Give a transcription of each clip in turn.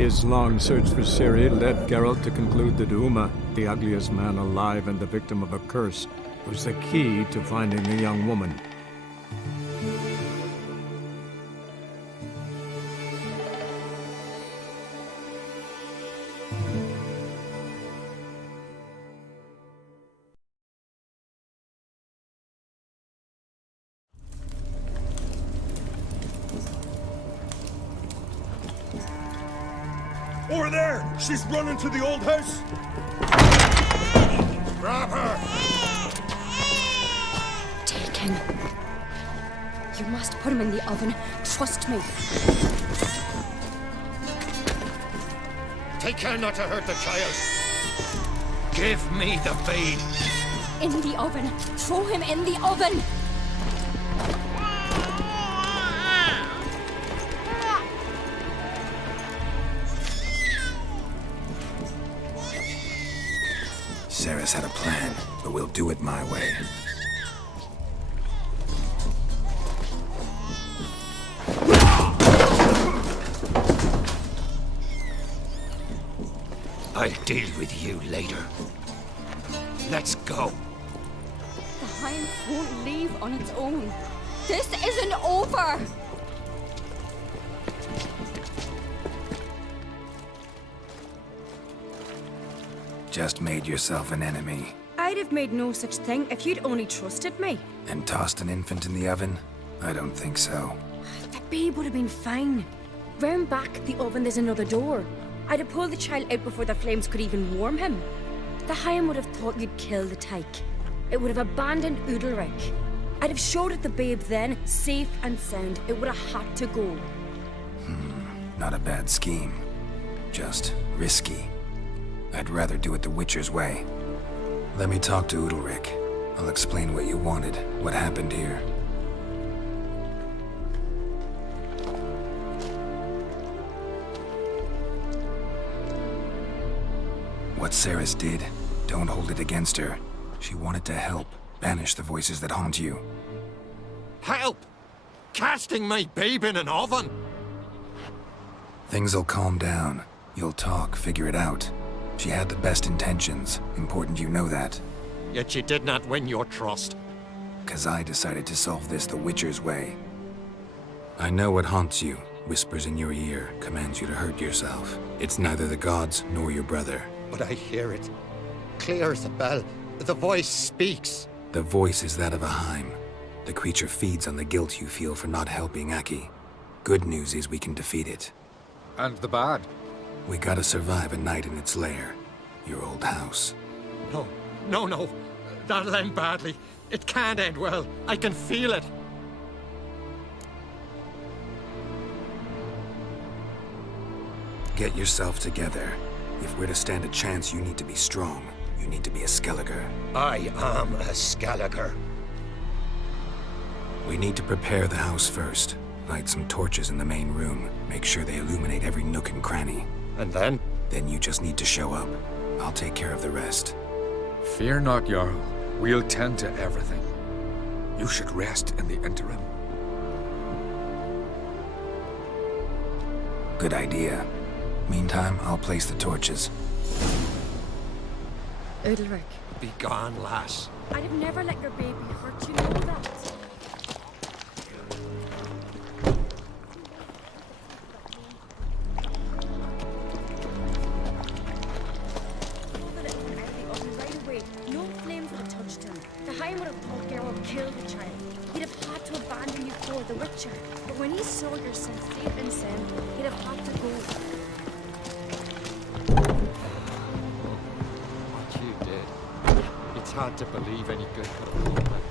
His long search for Ciri led Geralt to conclude that Uma, the ugliest man alive and the victim of a curse, was the key to finding the young woman. Over there! She's running to the old house! Grab her! Taken. You must put him in the oven. Trust me. Take care not to hurt the child. Give me the babe. In the oven. Throw him in the oven. Sarah's had a plan, but we'll do it my way. I'll deal with you later. Let's go. The Hind won't leave on its own. This isn't over! Just made yourself an enemy. I'd have made no such thing if you'd only trusted me. And tossed an infant in the oven? I don't think so. The babe would have been fine. Round back the oven there's another door. I'd have pulled the child out before the flames could even warm him. The Hind would have thought you'd kill the tyke. It would have abandoned Udalric. I'd have showed it the babe then, safe and sound. It would have had to go. Not a bad scheme. Just risky. I'd rather do it the Witcher's way. Let me talk to Udalric. I'll explain what you wanted, what happened here. What Sarah's did, don't hold it against her. She wanted to help, banish the voices that haunt you. Help! Casting my babe in an oven! Things'll calm down. You'll talk, figure it out. She had the best intentions. Important you know that. Yet she did not win your trust. 'Cause I decided to solve this the Witcher's way. I know what haunts you, whispers in your ear, commands you to hurt yourself. It's neither the gods nor your brother. But I hear it. Clear as a bell. The voice speaks. The voice is that of a Heim. The creature feeds on the guilt you feel for not helping Aki. Good news is we can defeat it. And the bad? We gotta survive a night in its lair. Your old house. No. That'll end badly. It can't end well. I can feel it. Get yourself together. If we're to stand a chance, you need to be strong. You need to be a Skelliger. I am a Skelliger. We need to prepare the house first. Light some torches in the main room. Make sure they illuminate every nook and cranny. And then? Then you just need to show up. I'll take care of the rest. Fear not, Jarl. We'll tend to everything. You should rest in the interim. Good idea. Meantime, I'll place the torches. Udalric, Be gone, lass. I'd have never let your baby hurt, you know that. No flames would have touched him. The Hind would have thought Geralt killed the child. He'd have had to abandon you for the Witcher. But when he saw your son safe and sound, he'd have had to go. What you did. It's hard to believe any good could have come of it.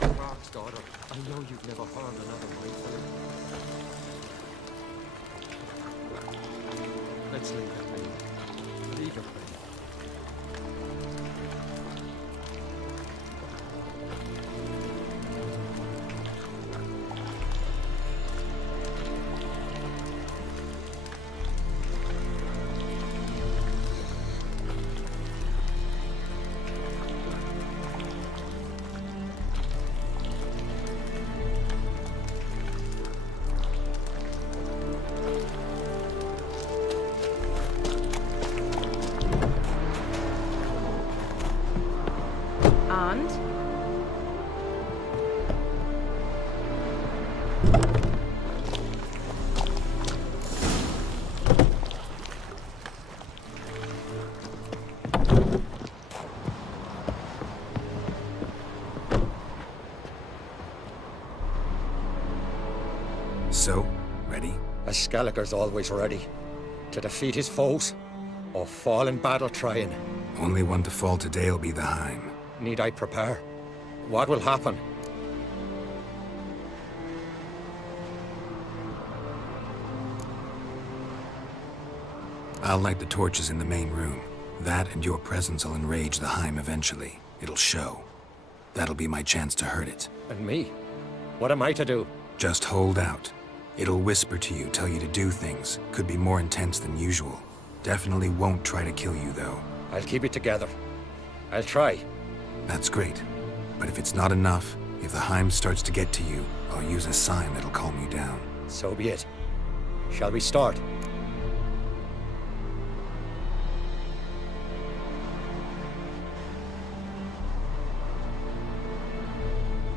You're Mark's daughter. I know you've never harmed another mindfully. Let's leave it, please. Leave it, please. So, ready? A Skelliger's always ready. To defeat his foes, or fall in battle trying. Only one to fall today will be the Heim. Need I prepare? What will happen? I'll light the torches in the main room. That and your presence will enrage the Heim eventually. It'll show. That'll be my chance to hurt it. And me? What am I to do? Just hold out. It'll whisper to you, tell you to do things. Could be more intense than usual. Definitely won't try to kill you, though. I'll keep it together. I'll try. That's great. But if it's not enough, if the Heim starts to get to you, I'll use a sign that'll calm you down. So be it. Shall we start?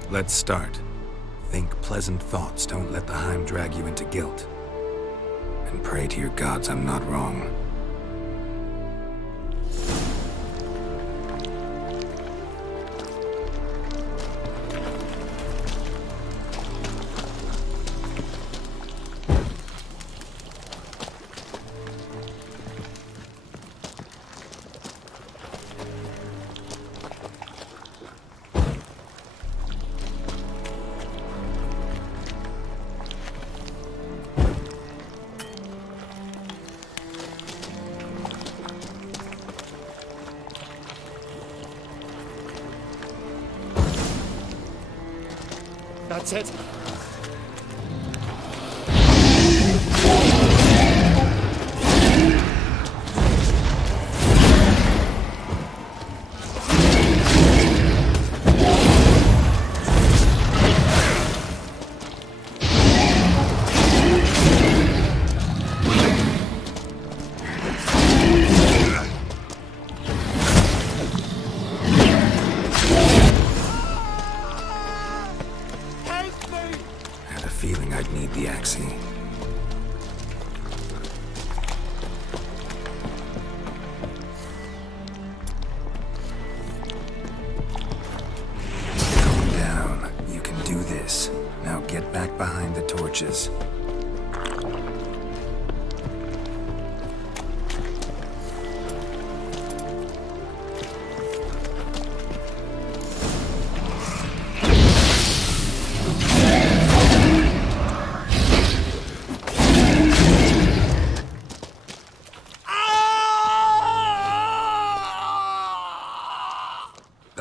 Let's start. Think pleasant thoughts, don't let the Heim drag you into guilt. And pray to your gods I'm not wrong. That's it. Feeling I'd need the axe. Calm down. You can do this. Now get back behind the torches.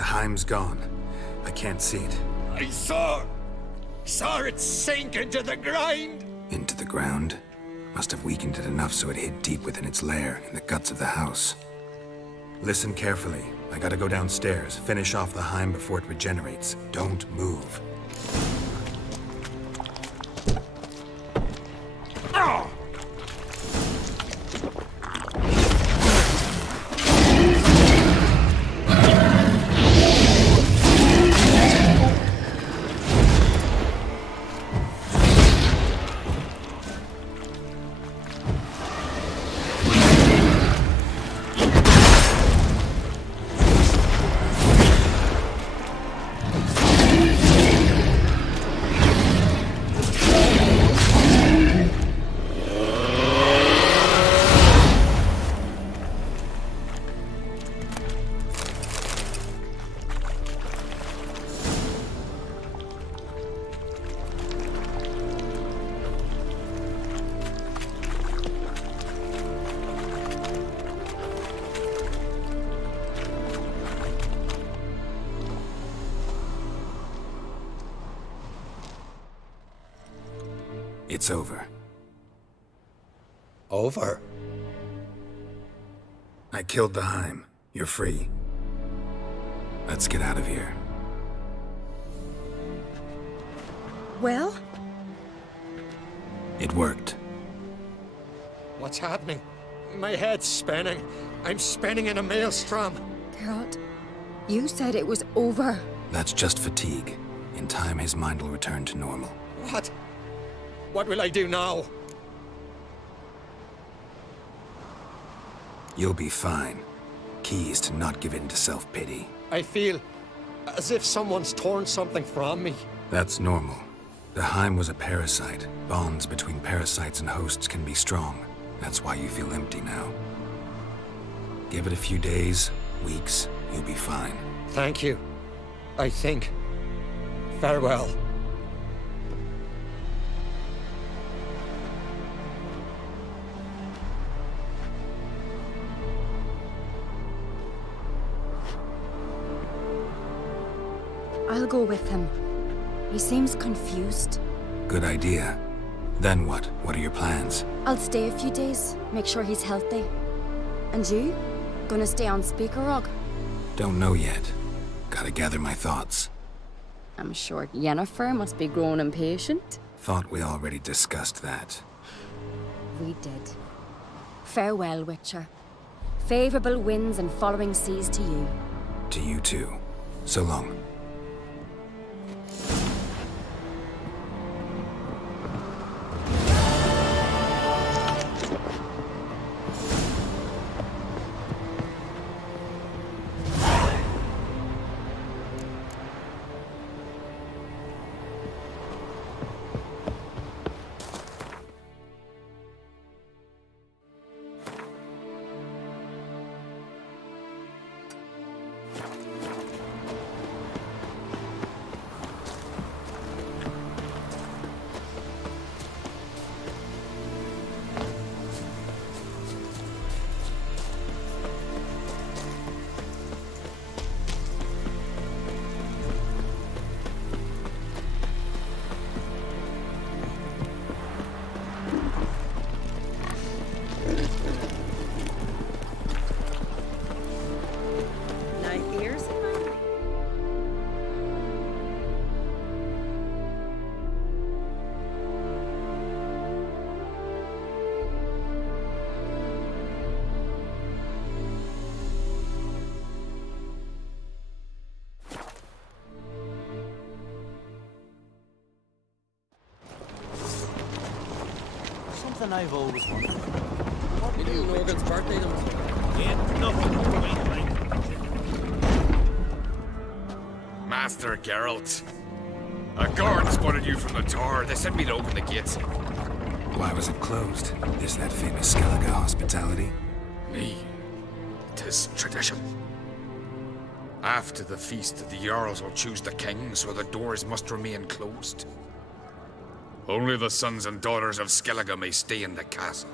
Heim's gone. I can't see it. I saw it sink into the ground. Into the ground? Must have weakened it enough so it hid deep within its lair, in the guts of the house. Listen carefully. I gotta go downstairs, finish off the Heim before it regenerates. Don't move. It's over. Over? I killed the Heim. You're free. Let's get out of here. Well? It worked. What's happening? My head's spinning. I'm spinning in a maelstrom. Geralt, you said it was over. That's just fatigue. In time, his mind will return to normal. What? What will I do now? You'll be fine. Key is to not give in to self-pity. I feel as if someone's torn something from me. That's normal. The Heim was a parasite. Bonds between parasites and hosts can be strong. That's why you feel empty now. Give it a few days, weeks, you'll be fine. Thank you. I think. Farewell. I'll go with him. He seems confused. Good idea. Then what? What are your plans? I'll stay a few days, make sure he's healthy. And you? Gonna stay on Speaker Rog? Don't know yet. Gotta gather my thoughts. I'm sure Yennefer must be growing impatient. Thought we already discussed that. We did. Farewell, Witcher. Favorable winds and following seas to you. To you too. So long. Something I've always wanted. You do Morgan's birthday tomorrow. Ain't nothing. Master Geralt. A guard spotted you from the tower. They sent me to open the gates. Why was it closed? Is that famous Skellige hospitality? Me. 'Tis tradition. After the feast, the Jarls will choose the king, so the doors must remain closed. Only the sons and daughters of Skellige may stay in the castle.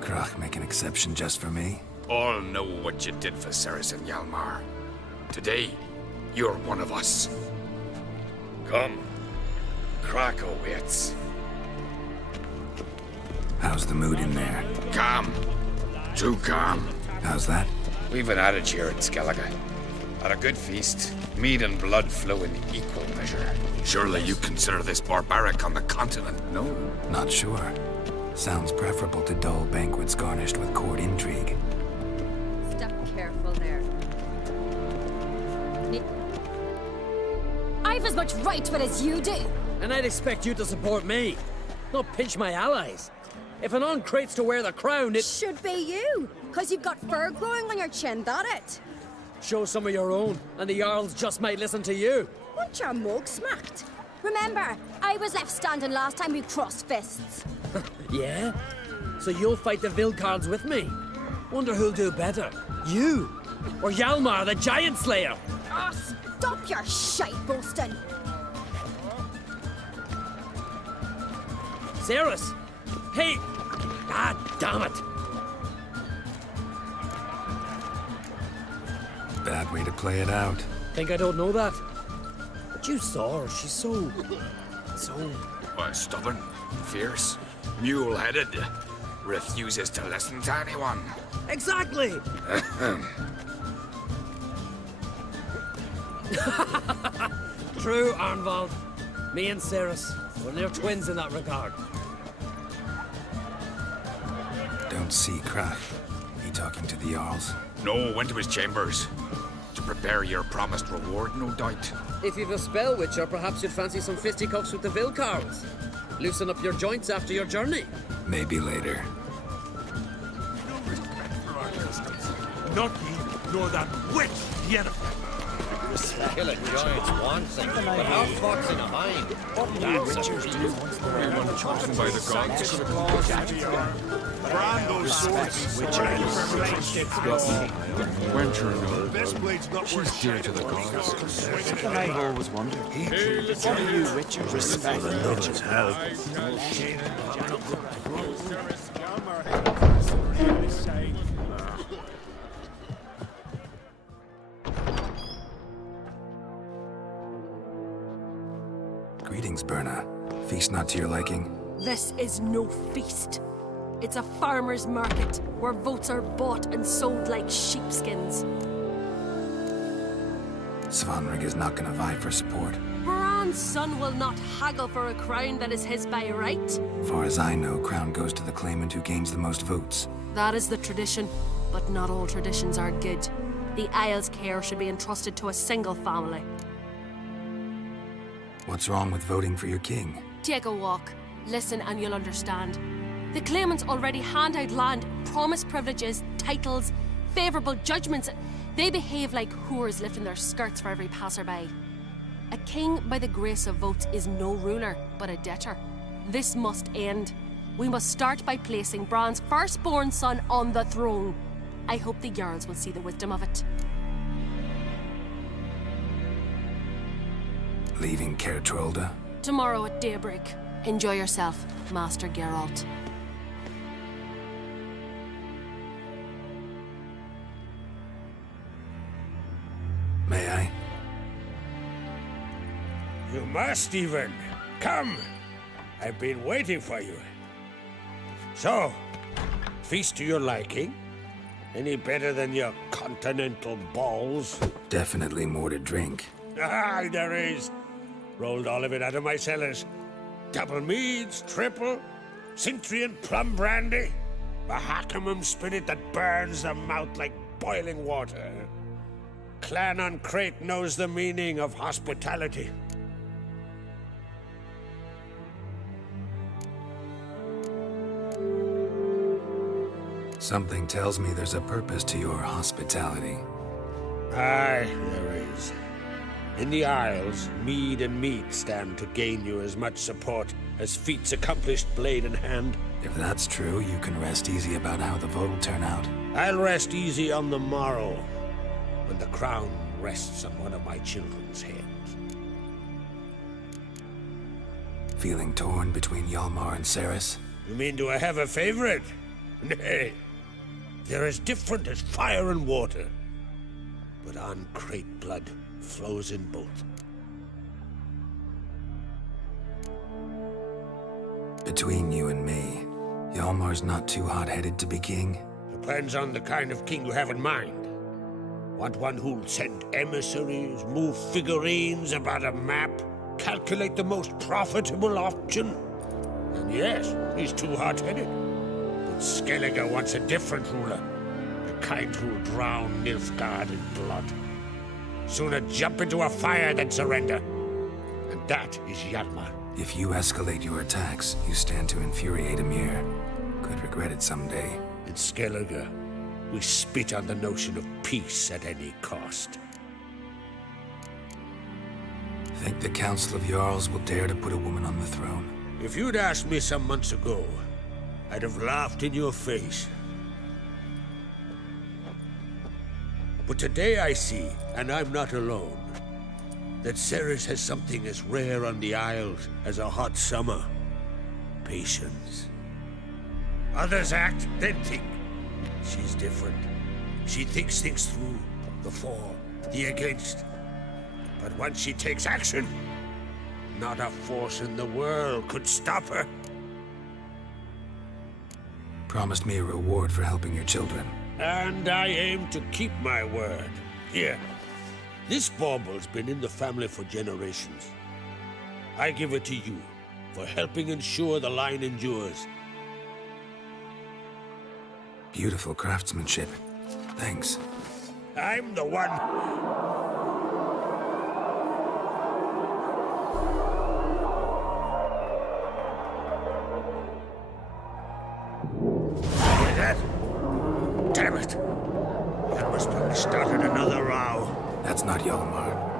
Krach make an exception just for me? All know what you did for Ceres and Hjalmar. Today, you're one of us. Come. Krakow waits. How's the mood in there? Calm. Too calm. How's that? We've an adage here in Skellige. At a good feast, mead and blood flow in equal measure. Surely you consider this barbaric on the continent, no? Not sure. Sounds preferable to dull banquets garnished with court intrigue. Step careful there. I've as much right to it as you do. And I'd expect you to support me, not pinch my allies. If an uncrate's to wear the crown, it... Should be you, because you've got fur growing on your chin, that it? Show some of your own, and the Jarls just might listen to you. Want your mug smacked? Remember, I was left standing last time we crossed fists. Yeah? So you'll fight the Vilcards with me? Wonder who'll do better, you or Hjalmar the Giant Slayer? Ah, stop your shite boasting. Ceres? Hey! Ah, damn it! Bad way to play it out. Think I don't know that? But you saw her, she's so... Why, stubborn, fierce, mule-headed, refuses to listen to anyone. Exactly! True, Arnvald. Me and Ceres, we're near twins in that regard. Don't see Krach. He talking to the Jarls? No, went to his chambers. To prepare your promised reward, no doubt. If you've a spell, Witcher, perhaps you'd fancy some fisticuffs with the Vilcards. Loosen up your joints after your journey. Maybe later. Not ye, nor that witch, Yennefer. respect. Killing giants one thing, but our thoughts in a mind. That's a feat. Anyone chosen by the gods could have Wencher, no. She's dear to the gods. Something I've always wondered. What do you Witchers respect? Another's help. Greetings, Berna. Feast not to your liking? This is no feast. It's a farmer's market where votes are bought and sold like sheepskins. Svanrig is not gonna vie for support. Bran's son will not haggle for a crown that is his by right. Far as I know, crown goes to the claimant who gains the most votes. That is the tradition, but not all traditions are good. The Isle's care should be entrusted to a single family. What's wrong with voting for your king? Take a walk, listen and you'll understand. The claimants already hand out land, promise privileges, titles, favourable judgments. They behave like whores lifting their skirts for every passerby. A king by the grace of votes is no ruler, but a debtor. This must end. We must start by placing Bran's firstborn son on the throne. I hope the Jarls will see the wisdom of it. Leaving Caer Trolda? Tomorrow at daybreak. Enjoy yourself, Master Geralt. May I? You must, Stephen. Come. I've been waiting for you. So, feast to your liking? Any better than your continental balls? Definitely more to drink. Ah, there is. Rolled all of it out of my cellars. Double meads, triple, Cintrian plum brandy, a Hackamum spirit that burns the mouth like boiling water. Clan on Crate knows the meaning of hospitality. Something tells me there's a purpose to your hospitality. Aye, there is. In the Isles, mead and meat stand to gain you as much support as feats accomplished blade in hand. If that's true, you can rest easy about how the vote will turn out. I'll rest easy on the morrow, when the crown rests on one of my children's heads. Feeling torn between Hjalmar and Cerys? You mean, do I have a favorite? Nay. They're as different as fire and water. But on Crate blood flows in both. Between you and me, Hjalmar's not too hot-headed to be king? Depends on the kind of king you have in mind. Want one who'll send emissaries, move figurines about a map, calculate the most profitable option? And yes, he's too hot-headed. But Skellige wants a different ruler. The kind who'll drown Nilfgaard in blood. Sooner jump into a fire than surrender. And that is Hjalmar. If you escalate your attacks, you stand to infuriate Emir. Could regret it someday. In Skellige, we spit on the notion of peace at any cost. Think the Council of Jarls will dare to put a woman on the throne? If you'd asked me some months ago, I'd have laughed in your face. But today I see, and I'm not alone, that Cerys has something as rare on the Isles as a hot summer. Patience. Others act, then think. She's different. She thinks things through, the for, the against. But once she takes action, not a force in the world could stop her. Promised me a reward for helping your children. And I aim to keep my word. Here. This bauble's been in the family for generations. I give it to you for helping ensure the line endures. Beautiful craftsmanship. Thanks. I'm the one. Hear that? Damn it! That must probably started another row. That's not Hjalmar.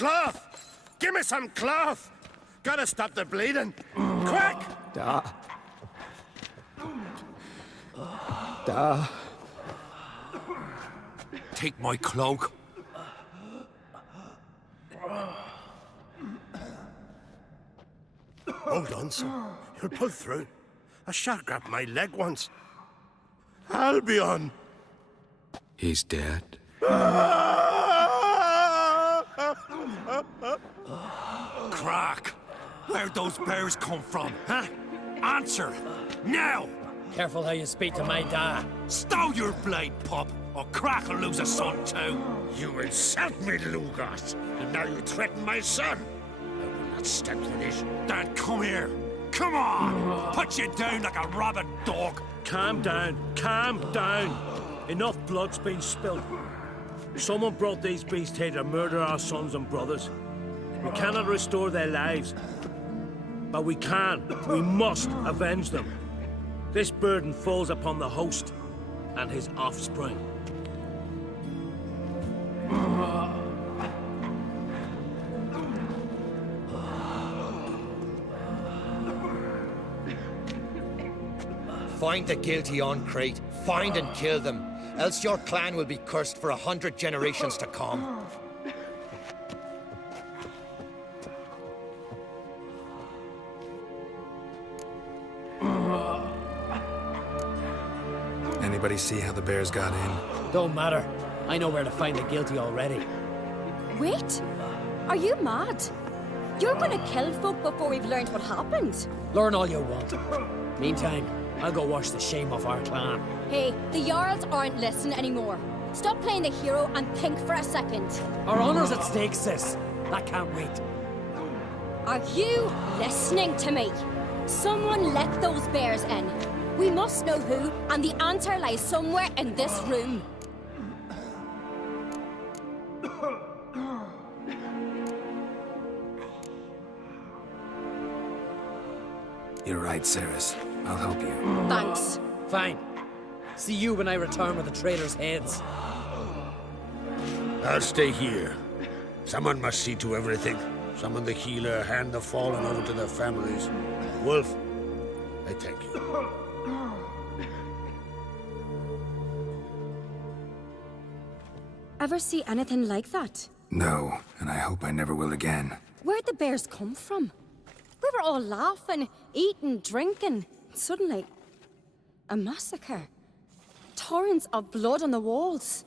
Cloth! Give me some cloth! Gotta stop the bleeding. Quick! Take my cloak. Hold on, son. You'll pull through. A shark grabbed my leg once. Albion! He's dead. Crack! Where'd those bears come from, huh? Answer! Now! Careful how you speak to my dad. Stow your blade, pup, or Crack will lose a son too. You insult me, Lugas, and now you threaten my son. I will not stand for this. Dad, come here. Come on! Put you down like a rabid dog. Calm down. Calm down. Enough blood's been spilled. Someone brought these beasts here to murder our sons and brothers. We cannot restore their lives. But we can. We must avenge them. This burden falls upon the host and his offspring. Find the guilty on Crate. Find and kill them. Else your clan will be cursed for 100 generations to come. Anybody see how the bears got in? Don't matter. I know where to find the guilty already. Wait! Are you mad? You're gonna kill folk before we've learned what happened. Learn all you want. Meantime, I'll go wash the shame off our clan. Hey, the Jarls aren't listening anymore. Stop playing the hero and think for a second. Our honor's at stake, sis. I can't wait. Are you listening to me? Someone let those bears in. We must know who, and the answer lies somewhere in this room. You're right, Ceres. I'll help you. Thanks. Fine. See you when I return with the traitors' heads. I'll stay here. Someone must see to everything. Summon the healer, hand the fallen over to their families. Wolf, I thank you. Ever see anything like that? No, and I hope I never will again. Where'd the bears come from? We were all laughing, eating, drinking. Suddenly, a massacre. Torrents of blood on the walls.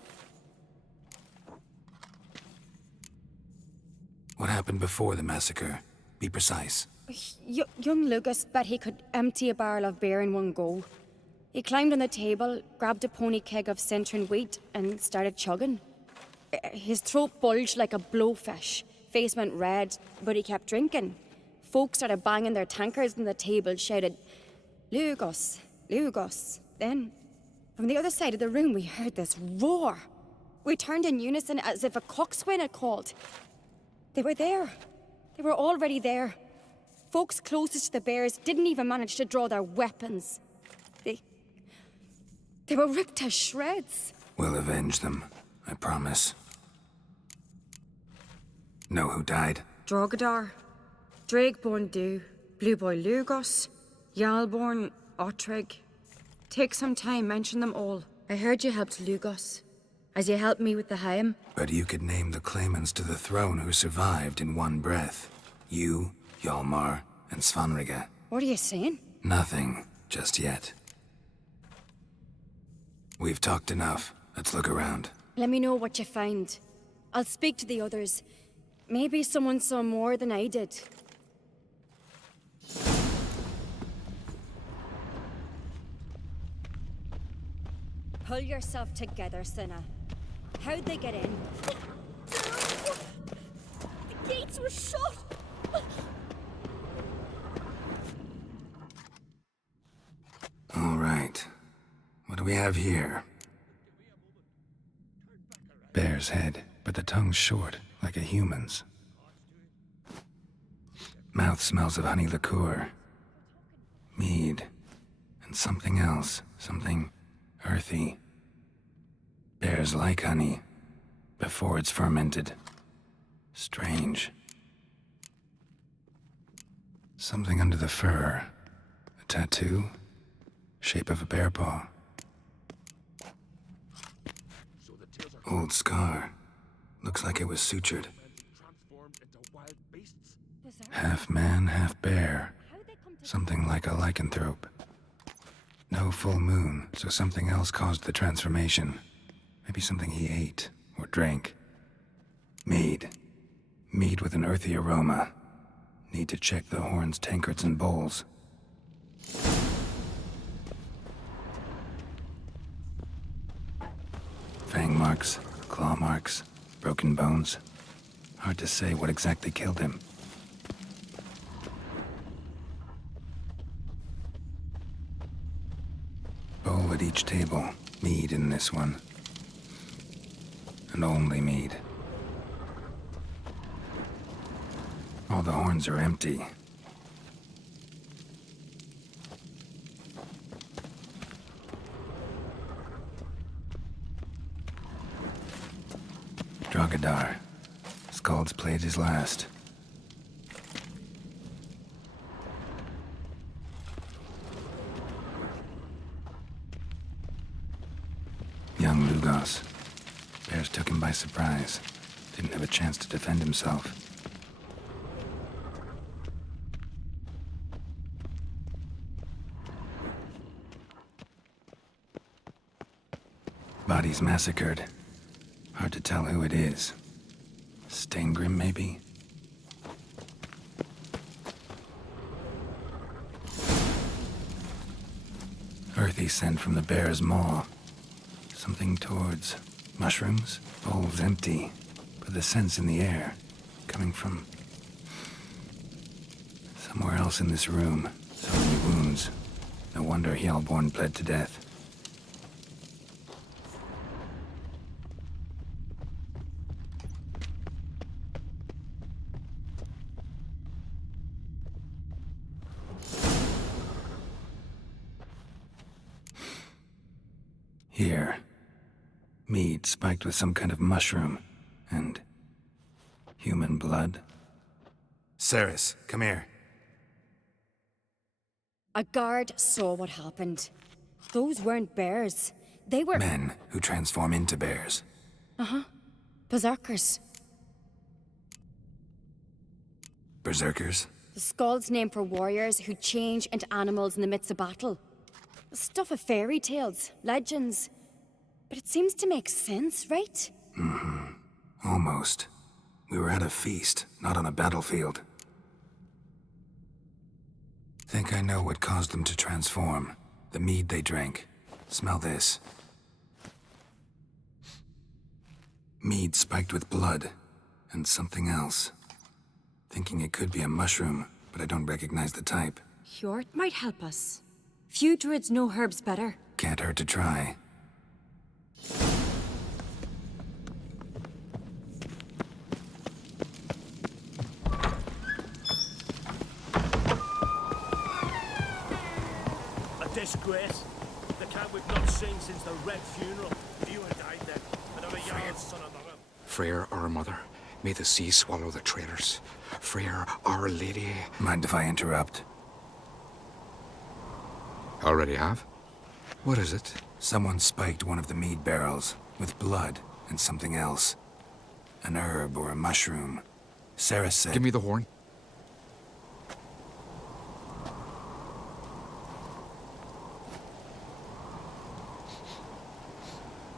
What happened before the massacre? Be precise. Young Lucas bet he could empty a barrel of beer in one go. He climbed on the table, grabbed a pony keg of Centron wheat, and started chugging. His throat bulged like a blowfish. Face went red, but he kept drinking. Folks started banging their tankards on the table, shouted, "Lugos, Lugos." Then, from the other side of the room, we heard this roar. We turned in unison as if a coxswain had called. They were there. They were already there. Folks closest to the bears didn't even manage to draw their weapons. They were ripped to shreds. We'll avenge them, I promise. Know who died? Drogadar, Drakeborn Du, Blue Boy Lugos, Jarlborn, Ottrig. Take some time, mention them all. I heard you helped Lugos, as you helped me with the Haim. But you could name the claimants to the throne who survived in one breath. You, Hjalmar, and Svanrige. What are you saying? Nothing, just yet. We've talked enough. Let's look around. Let me know what you find. I'll speak to the others. Maybe someone saw more than I did. Pull yourself together, Cinna. How'd they get in? The gates were shut! All right. What do we have here? Bear's head, but the tongue's short, like a human's. Mouth smells of honey liqueur. Mead. And something else. Something earthy. Bears like honey, before it's fermented. Strange. Something under the fur. A tattoo? Shape of a bear paw. Old scar. Looks like it was sutured. Half man, half bear. Something like a lycanthrope. No full moon, so something else caused the transformation. Maybe something he ate or drank. Mead. Mead with an earthy aroma. Need to check the horns, tankards, and bowls. Fang marks, claw marks, broken bones. Hard to say what exactly killed him. Bowl at each table. Mead in this one. And only mead. All the horns are empty. Drogadar. Skald's played his last. Young Lugos. Bears took him by surprise. Didn't have a chance to defend himself. Bodies massacred. Hard to tell who it is. Stangrim, maybe? Earthy scent from the bear's maw. Something towards mushrooms? Bowls empty, but the scent's in the air. Coming from somewhere else in this room. So many wounds. No wonder Hellborn bled to death. Here. Mead spiked with some kind of mushroom. And human blood. Ceres, come here. A guard saw what happened. Those weren't bears. They were... Men who transform into bears. Uh-huh. Berserkers. Berserkers? The Skald's name for warriors who change into animals in the midst of battle. Stuff of fairy tales, legends. But it seems to make sense, right? Mm-hmm. Almost. We were at a feast, not on a battlefield. Think I know what caused them to transform. The mead they drank. Smell this. Mead spiked with blood. And something else. Thinking it could be a mushroom, but I don't recognize the type. Hjort might help us. Few druids know herbs better. Can't hurt to try. A disgrace. The cat we've not seen since the Red Funeral. You had died then. Another young son of a... Freyr, our mother, may the sea swallow the traitors. Freyr, our lady. Mind if I interrupt? Already have? What is it? Someone spiked one of the mead barrels with blood and something else. An herb or a mushroom. Sarah said... Give me the horn.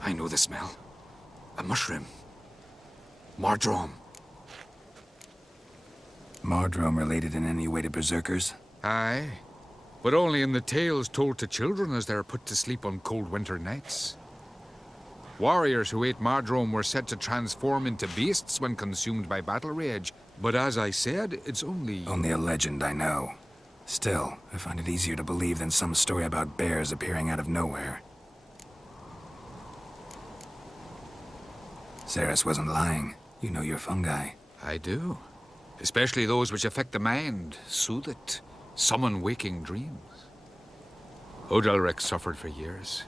I know the smell. A mushroom. Mardrome. Mardrome related in any way to berserkers? Aye. But only in the tales told to children as they're put to sleep on cold winter nights. Warriors who ate Mardrome were said to transform into beasts when consumed by battle rage. But as I said, it's only... Only a legend, I know. Still, I find it easier to believe than some story about bears appearing out of nowhere. Ceres wasn't lying. You know your fungi. I do. Especially those which affect the mind, soothe it, summon waking dreams. Odalric suffered for years.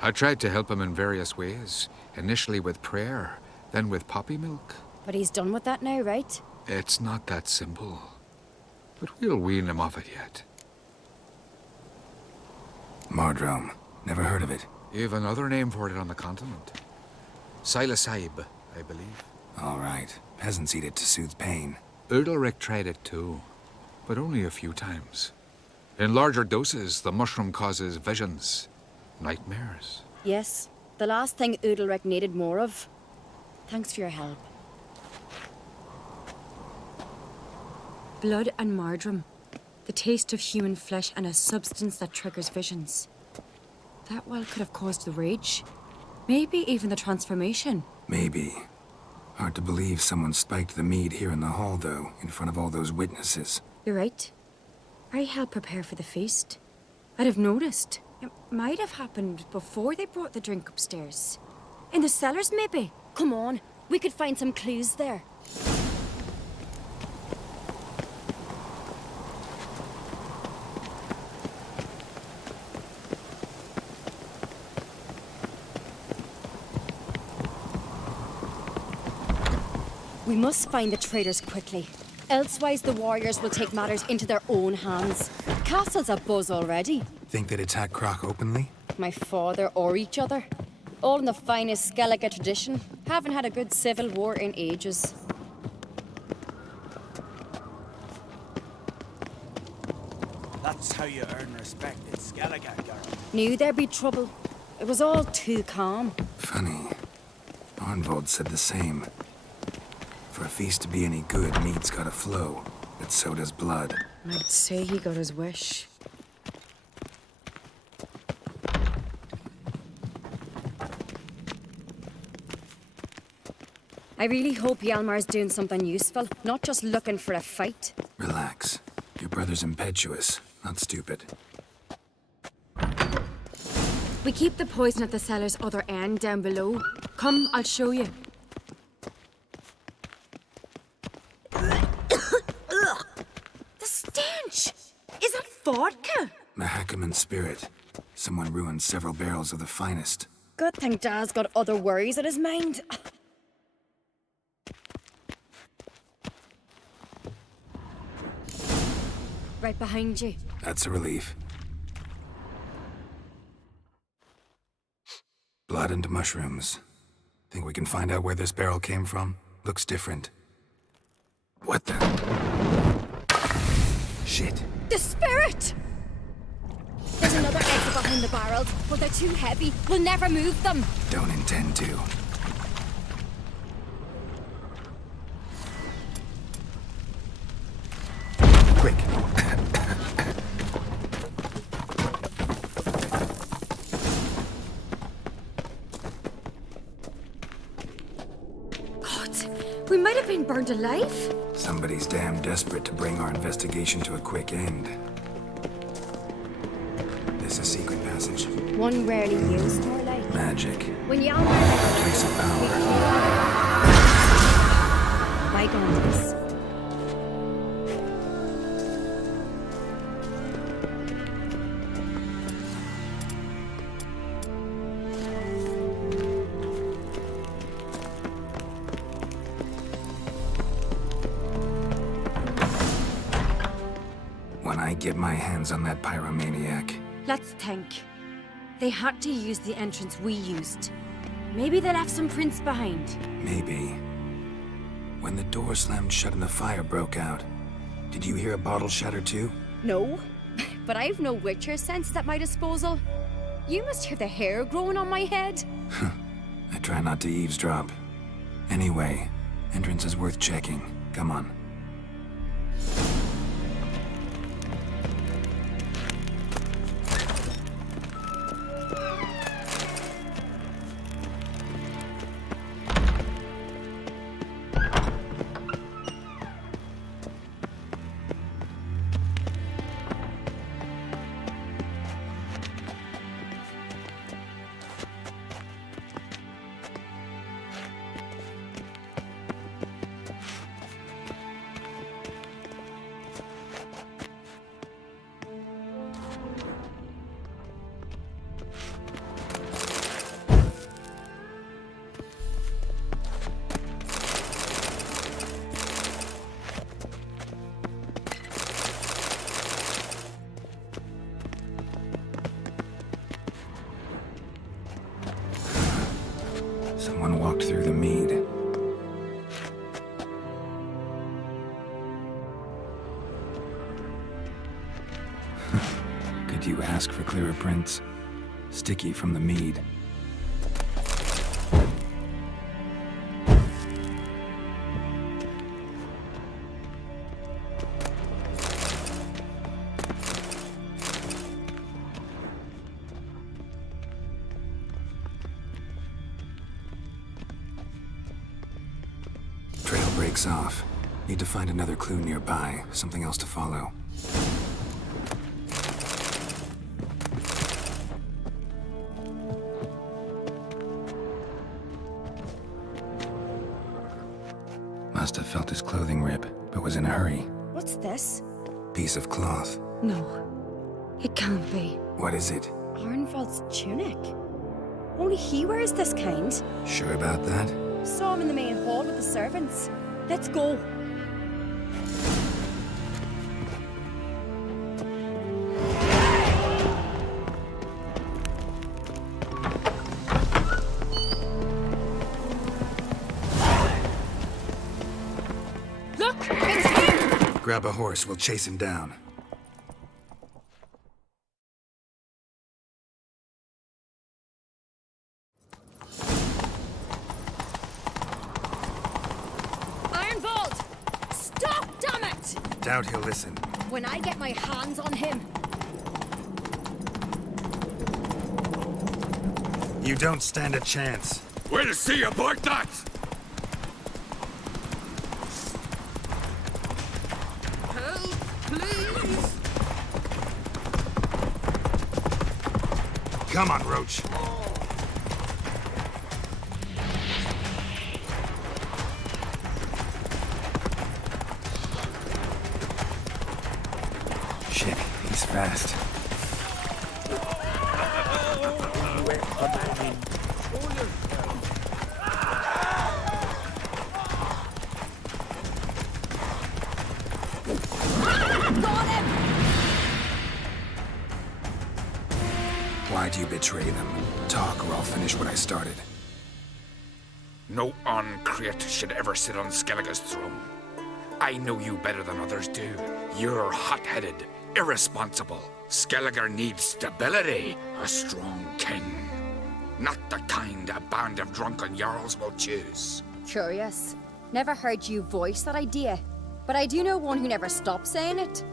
I tried to help him in various ways, initially with prayer, then with poppy milk. But he's done with that now, right? It's not that simple. But we'll wean him off it yet. Mardrome. Never heard of it. You've another name for it on the continent. Silasaib, I believe. All right. Peasants eat it to soothe pain. Udalric tried it too, but only a few times. In larger doses, the mushroom causes visions, nightmares. Yes. The last thing Udalric needed more of. Thanks for your help. Blood and marjoram. The taste of human flesh and a substance that triggers visions. That well could have caused the rage. Maybe even the transformation. Maybe. Hard to believe someone spiked the mead here in the hall, though, in front of all those witnesses. You're right. I helped prepare for the feast. I'd have noticed. It might have happened before they brought the drink upstairs. In the cellars, maybe. Come on. We could find some clues there. We must find the traitors quickly. Elsewise, the warriors will take matters into their own hands. Castle's abuzz already. Think they'd attack Croc openly? My father or each other. All in the finest Skellige tradition. Haven't had a good civil war in ages. That's how you earn respect in Skellige, girl. Knew there'd be trouble. It was all too calm. Funny. Arnvold said the same. For a feast to be any good, mead's gotta flow, but so does blood. I'd say he got his wish. I really hope Hjalmar's doing something useful, not just looking for a fight. Relax. Your brother's impetuous, not stupid. We keep the poison at the cellar's other end down below. Come, I'll show you. The stench! Is that vodka? Mahakaman spirit. Someone ruined several barrels of the finest. Good thing Dad's got other worries on his mind. Right behind you. That's a relief. Blood and mushrooms. Think we can find out where this barrel came from? Looks different. What the? Shit. The spirit! There's another exit behind the barrels, but they're too heavy. We'll never move them. Don't intend to. Quick. God, we might have been burned alive. Somebody's damn desperate to bring our investigation to a quick end. This a secret passage. One rarely used, more like. Magic. When Hjalmar... Place of power. Bygones. When I get my hands on that pyromaniac. Let's think. They had to use the entrance we used. Maybe they left some prints behind. Maybe. When the door slammed shut and the fire broke out, did you hear a bottle shatter too? No, but I've no Witcher sense at my disposal. You must hear the hair growing on my head. I try not to eavesdrop. Anyway, entrance is worth checking. Come on. Someone walked through the mead. Could you ask for clearer prints? Sticky from the mead. Trail breaks off. Need to find another clue nearby, something else to follow. Must have felt his clothing rip, but was in a hurry. What's this? Piece of cloth. No, it can't be. What is it? Arnvald's tunic. Only he wears this kind. Sure about that? Saw him in the main hall with the servants. Let's go. Look! It's him! Grab a horse, we'll chase him down. Arnvald! Stop, damn it! Doubt he'll listen. When I get my hands on him. You don't stand a chance. Wait to see aboard that! Help, please! Come on, Roach. Shit, he's fast. Why'd you betray them? Talk, or I'll finish what I started. No Ancrate should ever sit on Skellige's throne. I know you better than others do. You're hot-headed, irresponsible. Skellige needs stability, a strong king. Not the kind a band of drunken jarls will choose. Curious. Never heard you voice that idea. But I do know one who never stops saying it.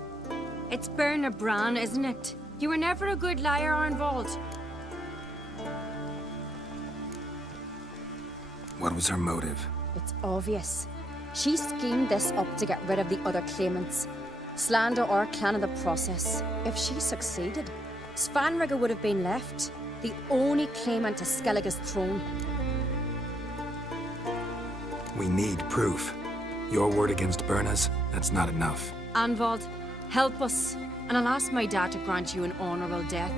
It's Bernard Bran, isn't it? You were never a good liar, Arnvald. What was her motive? It's obvious. She schemed this up to get rid of the other claimants. Slander our clan in the process. If she succeeded, Svanrigger would have been left, the only claimant to Skellige's throne. We need proof. Your word against Berna's, that's not enough. Arnvald, help us, and I'll ask my dad to grant you an honorable death.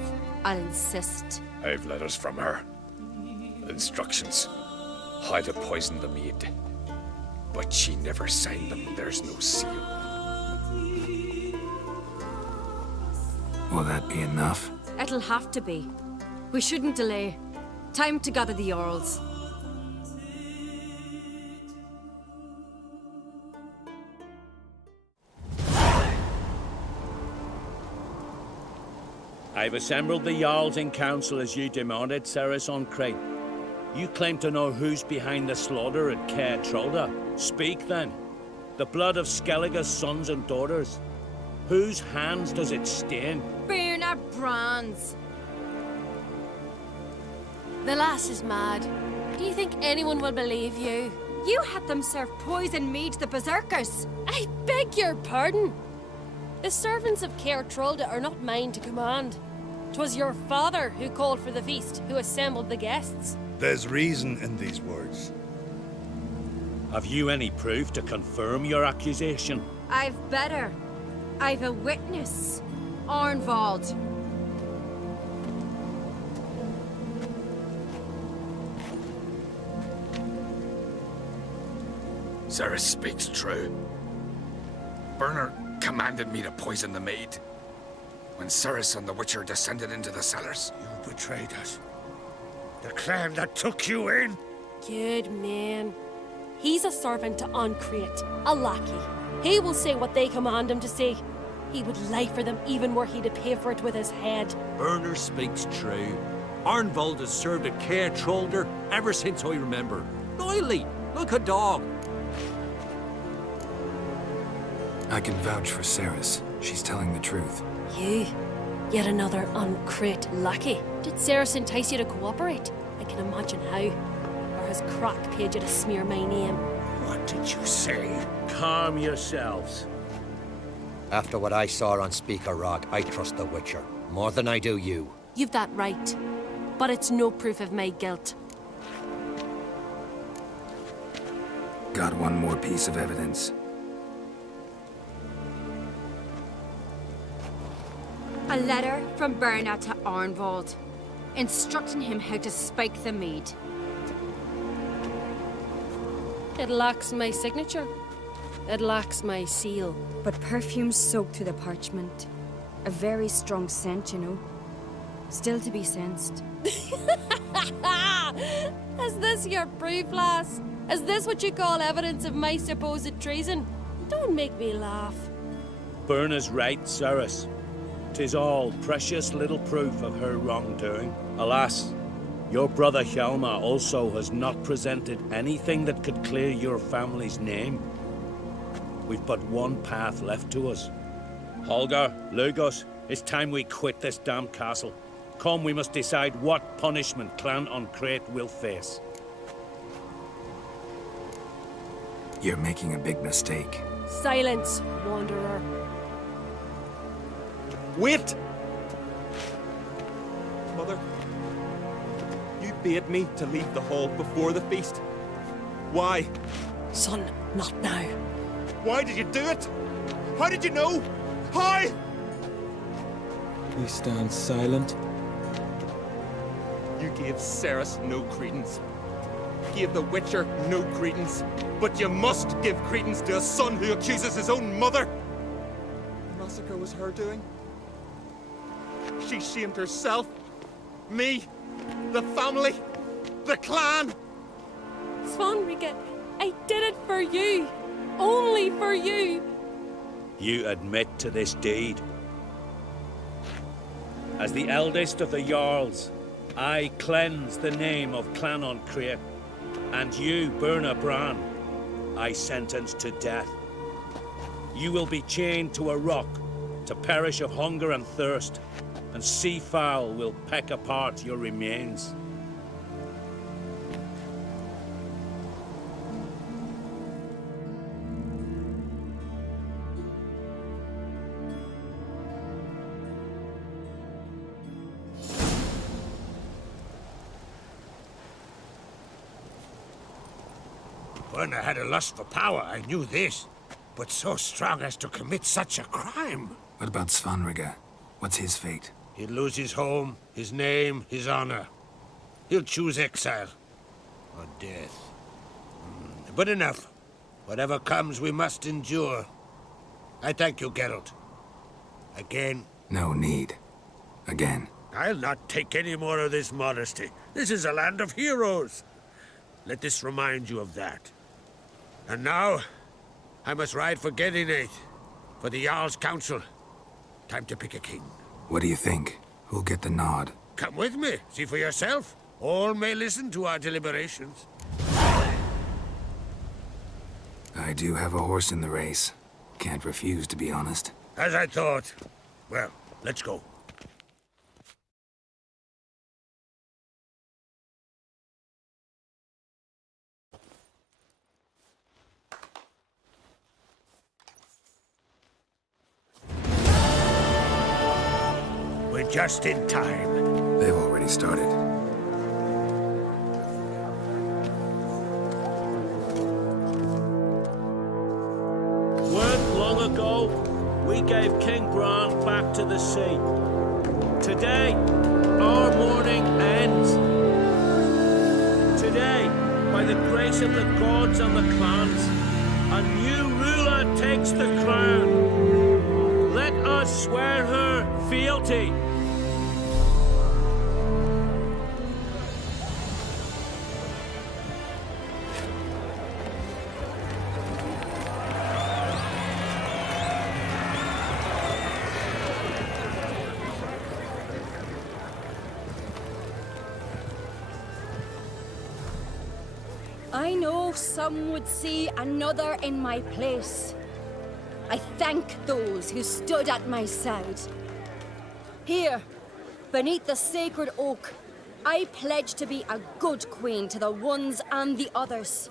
I'll insist. I've letters from her. Instructions. How to poison the mead. But she never signed them. There's no seal. Will that be enough? It'll have to be. We shouldn't delay. Time to gather the Jarls. I've assembled the Jarls in council as you demanded, Ceres on Crate. You claim to know who's behind the slaughter at Caer Trolda. Speak then. The blood of Skellige's sons and daughters. Whose hands does it stain? Bernard Bran's. The lass is mad. Do you think anyone will believe you? You had them serve poison mead to the berserkers. I beg your pardon. The servants of Caer Trolda are not mine to command. 'Twas your father who called for the feast, who assembled the guests. There's reason in these words. Have you any proof to confirm your accusation? I've better. I've a witness. Arnvald. Ceres speaks true. Bernard commanded me to poison the maid. When Ceres and the Witcher descended into the cellars. You betrayed us. The clan that took you in. Good man. He's a servant to Uncreate, a lackey. He will say what they command him to say. He would lie for them even were he to pay for it with his head. Burner speaks true. Arnvold has served a care trollder ever since I remember. Noily, look a dog. I can vouch for Ceres. She's telling the truth. You? Yet another Uncreate lackey. Did Ceres entice you to cooperate? I can imagine how. Or has Crack paid you to smear my name? What did you say? Calm yourselves. After what I saw on Speaker Rock, I trust the Witcher. More than I do you. You've that right. But it's no proof of my guilt. Got one more piece of evidence. A letter from Berna to Arnvold, instructing him how to spike the mead. It lacks my signature. It lacks my seal. But perfume soaked through the parchment. A very strong scent, you know. Still to be sensed. Is this your proof, lass? Is this what you call evidence of my supposed treason? Don't make me laugh. Berna's right, Ceres. 'Tis all precious little proof of her wrongdoing. Alas, your brother Hjalmar also has not presented anything that could clear your family's name. We've but one path left to us. Holger, Lugos, it's time we quit this damn castle. Come, we must decide what punishment Clan Uncreate will face. You're making a big mistake. Silence, wanderer. Wait! Mother, you bade me to leave the hall before the feast. Why? Son, not now. Why did you do it? How did you know? How? We stand silent. You gave Ceres no credence. Gave the Witcher no credence. But you must give credence to a son who accuses his own mother. The massacre was her doing. She shamed herself, me, the family, the clan. Svanrika, I did it for you. Only for you. You admit to this deed. As the eldest of the Jarls, I cleanse the name of Clan Uncreate, and you, Berna Bran, I sentence to death. You will be chained to a rock to perish of hunger and thirst, and sea fowl will peck apart your remains. Berna had a lust for power, I knew this. But so strong as to commit such a crime. What about Svanrika? What's his fate? He'll lose his home, his name, his honor. He'll choose exile. Or death. But enough. Whatever comes, we must endure. I thank you, Geralt. Again. No need. Again. I'll not take any more of this modesty. This is a land of heroes. Let this remind you of that. And now, I must ride for Gedinate, for the Jarl's Council. Time to pick a king. What do you think? Who'll get the nod? Come with me, see for yourself. All may listen to our deliberations. I do have a horse in the race. Can't refuse, to be honest. As I thought. Well, let's go. We're just in time. They've already started. Weren't long ago, we gave King Bran back to the sea. Today, our mourning ends. Today, by the grace of the gods and the clans, a new ruler takes the crown. Let us swear her fealty. I know some would see another in my place. I thank those who stood at my side. Here, beneath the sacred oak, I pledge to be a good queen to the ones and the others.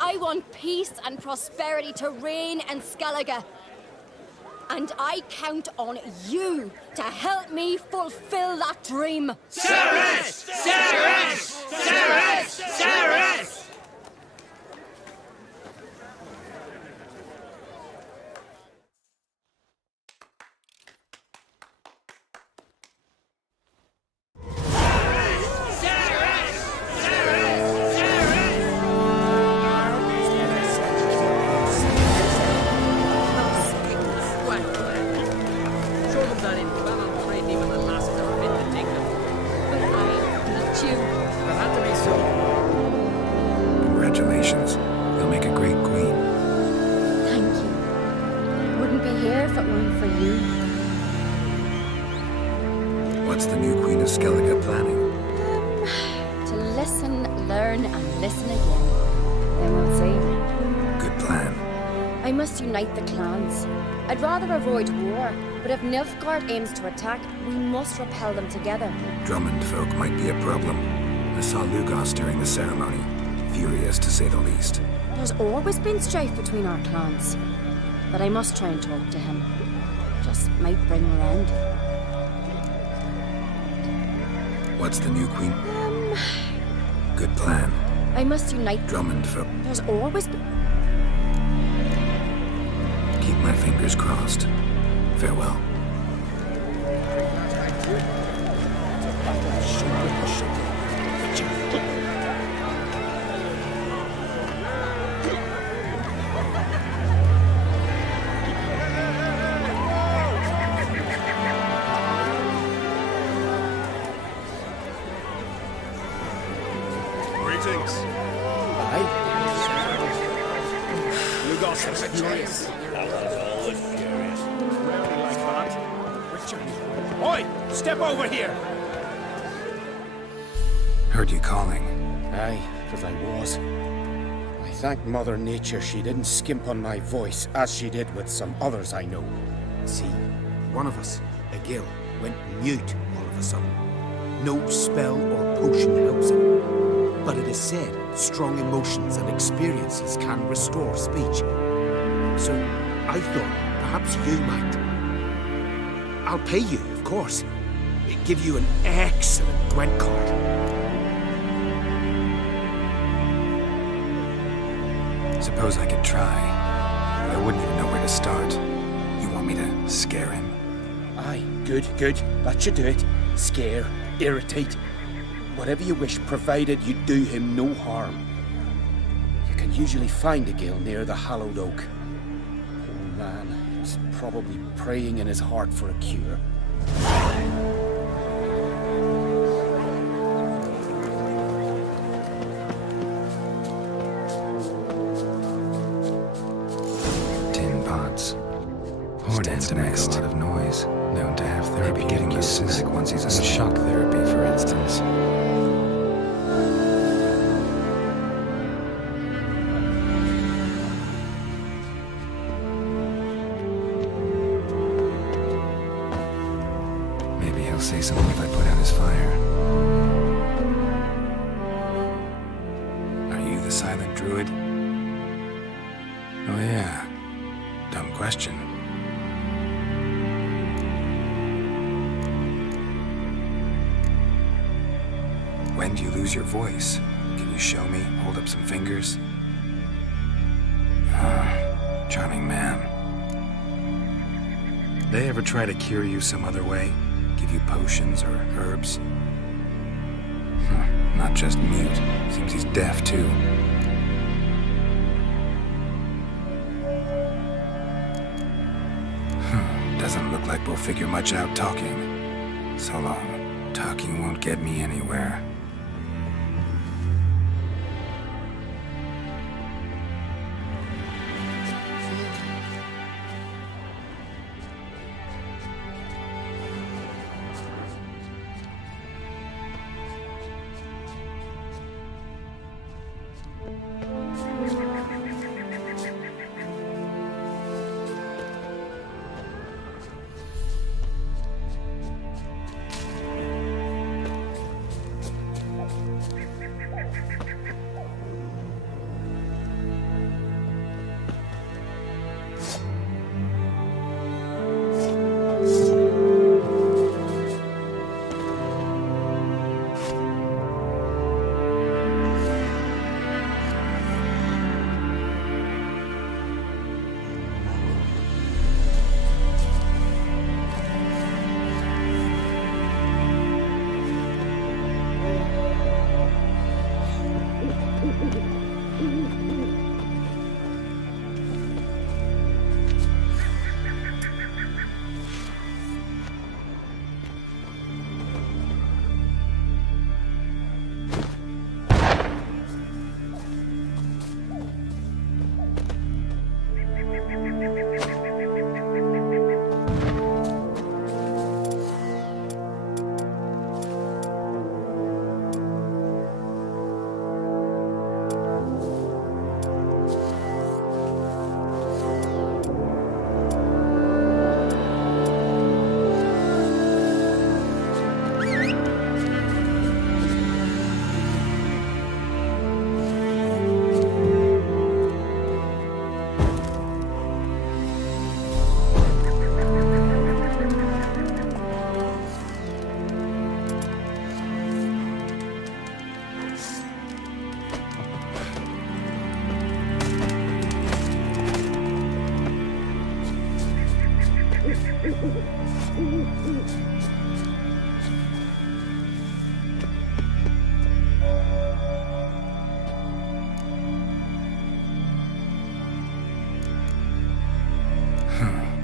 I want peace and prosperity to reign in Skellige. And I count on you to help me fulfill that dream. Ceres! Ceres! Ceres! Ceres! Congratulations. You'll make a great queen. Thank you. Wouldn't be here if it weren't for you. What's the new Queen of Skellige planning? To listen, learn, and listen again. Then we'll see. Good plan. I must unite the clans. I'd rather avoid war, but if Nilfgaard aims to attack, we must repel them together. Drummond folk might be a problem. I saw Lugos during the ceremony. Furious, to say the least. There's always been strife between our clans. But I must try and talk to him. Just might bring her end. What's the new queen? Good plan. I must unite Drummond folk. There's always been... Keep my fingers crossed. Farewell. Greetings. Aye. Lugos was furious. Always furious. Rarely like that. Richard. Oi! Step over here! Heard you calling. Aye, because I was. I thank Mother Nature she didn't skimp on my voice, as she did with some others I know. See, one of us, a gill, went mute all of a sudden. No spell or potion helps him. But it is said strong emotions and experiences can restore speech. So I thought perhaps you might. I'll pay you, of course. Give you an excellent Gwent card. Suppose I could try. But I wouldn't even know where to start. You want me to scare him? Aye, good, good. That should do it. Scare, irritate. Whatever you wish, provided you do him no harm. You can usually find a gill near the hallowed oak. Poor man, he's probably praying in his heart for a cure. Tin pots. Stands to make a lot of noise. Known to have therapy getting you sick once he's asleep. Shock therapy, for instance. Maybe he'll say something if I put out his fire. Are you the silent druid? Oh yeah. Dumb question. When do you lose your voice? Can you show me? Hold up some fingers? Charming man. They ever try to cure you some other way? Give you potions or herbs? Not just mute. Seems he's deaf, too. Doesn't look like we'll figure much out talking. So long. Talking won't get me anywhere.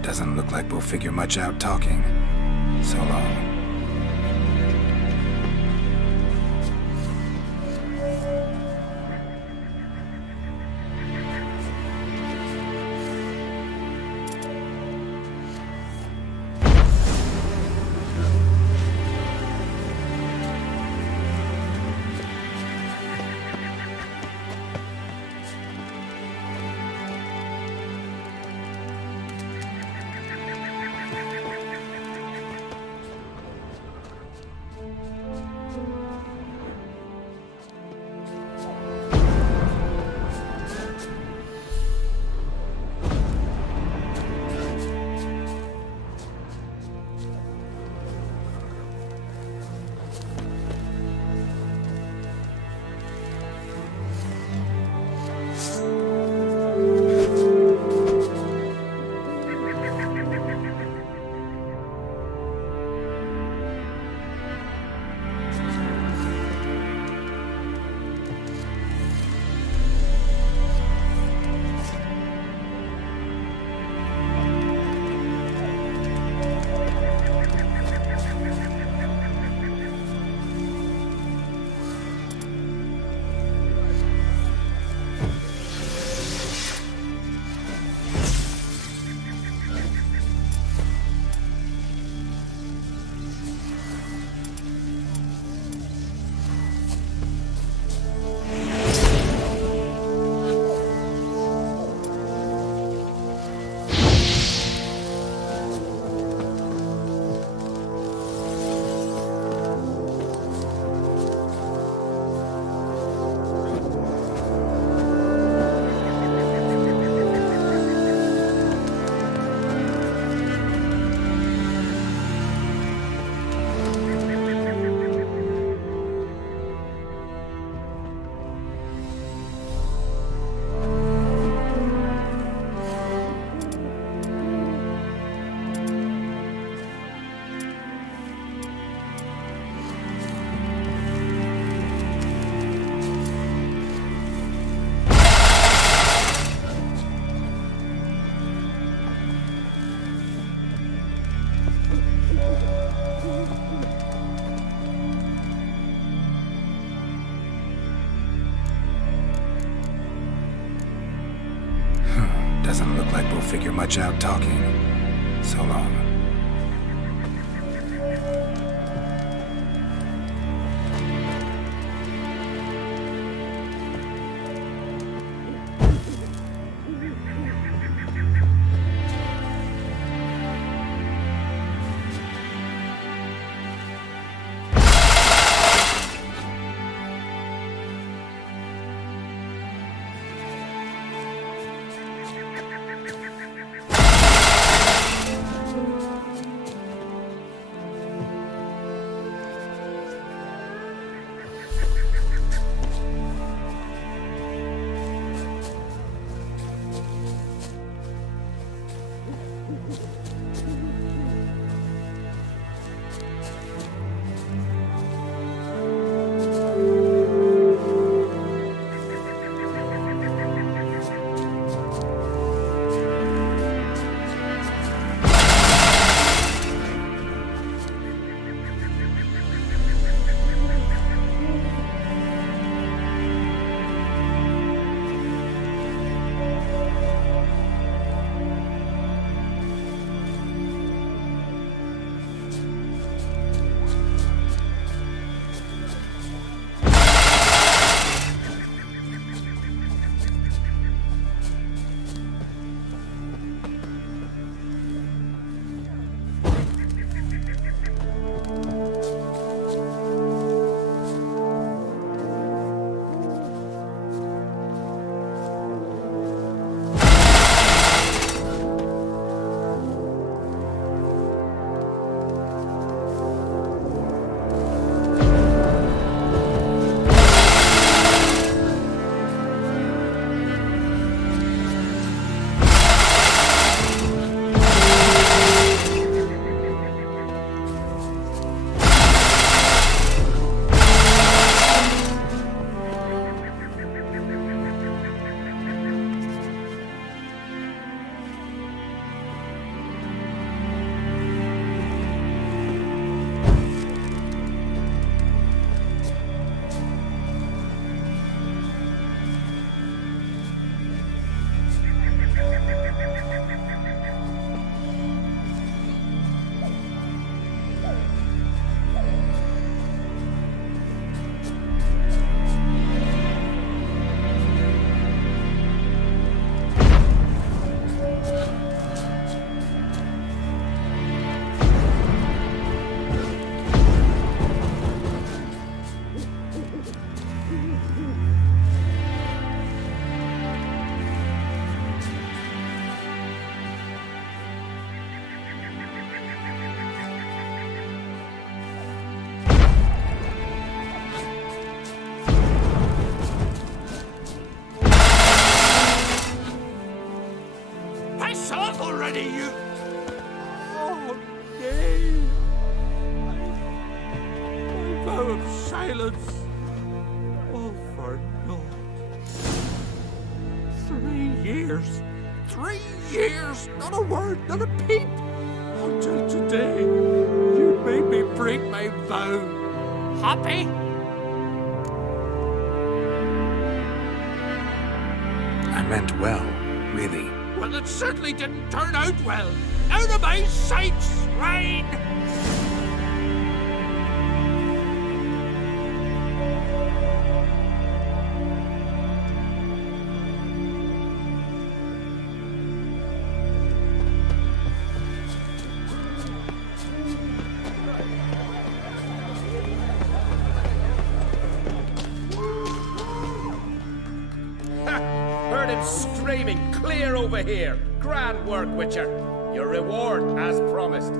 Doesn't look like we'll figure much out talking. So long. Doesn't look like we'll figure much out talking. So long. Silence! All for naught. 3 years! 3 years! Not a word, not a peep! Until today, you made me break my vow. Happy? I meant well, really. Well, it certainly didn't turn out well. Out of my sight, swine! Heard him screaming, clear over here. Grand work, Witcher. Your reward as promised.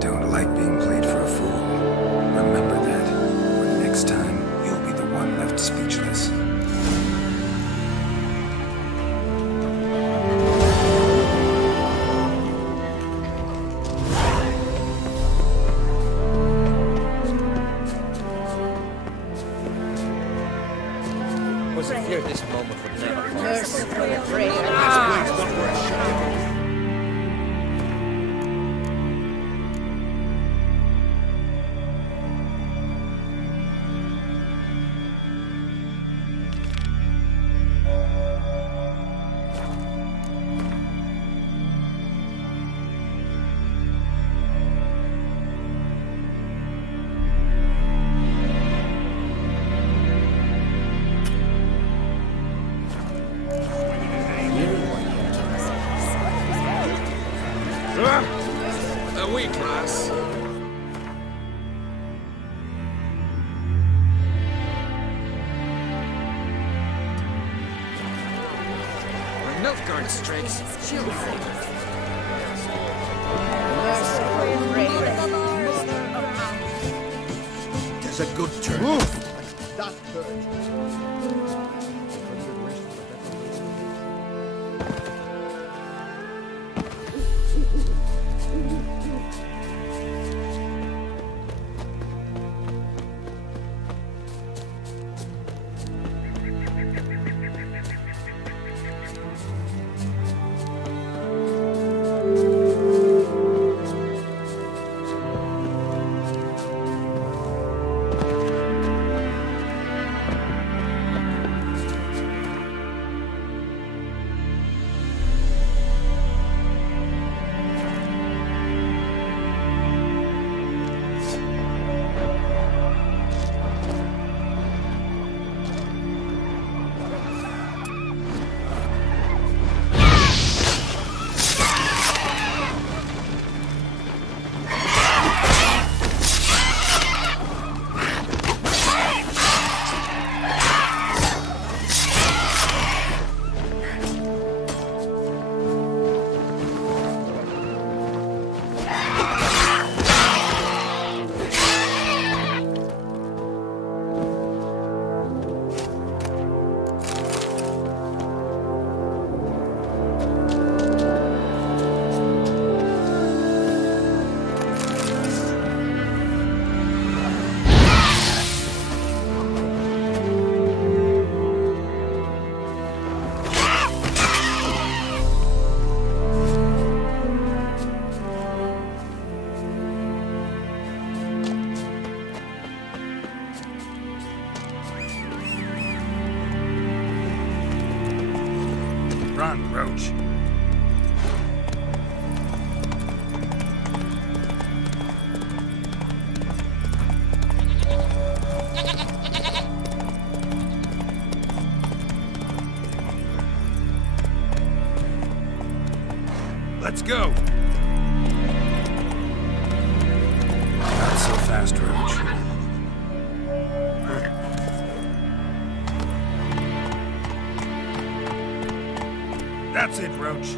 Don't like being played for a fool. Remember that. Or next time, you'll be the one left speechless. Was it feared this moment would never come? Merciful prayer. A weak lass. When Nilfgaard strikes, she'll fall. Merciful prayer. There's a good turn. That hurt. Run, Roach. Let's go. Not so fast, Roach. That's it, Roach.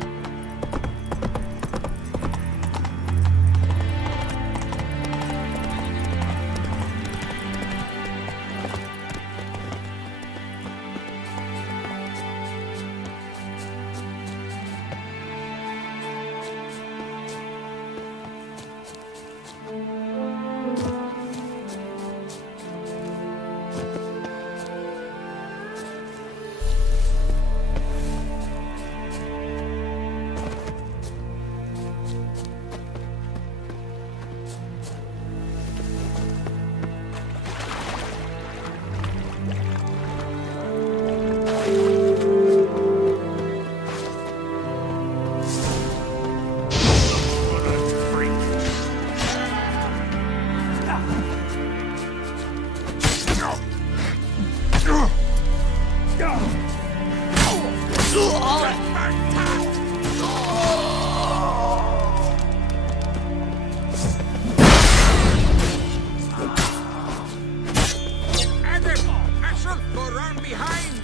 Go round behind!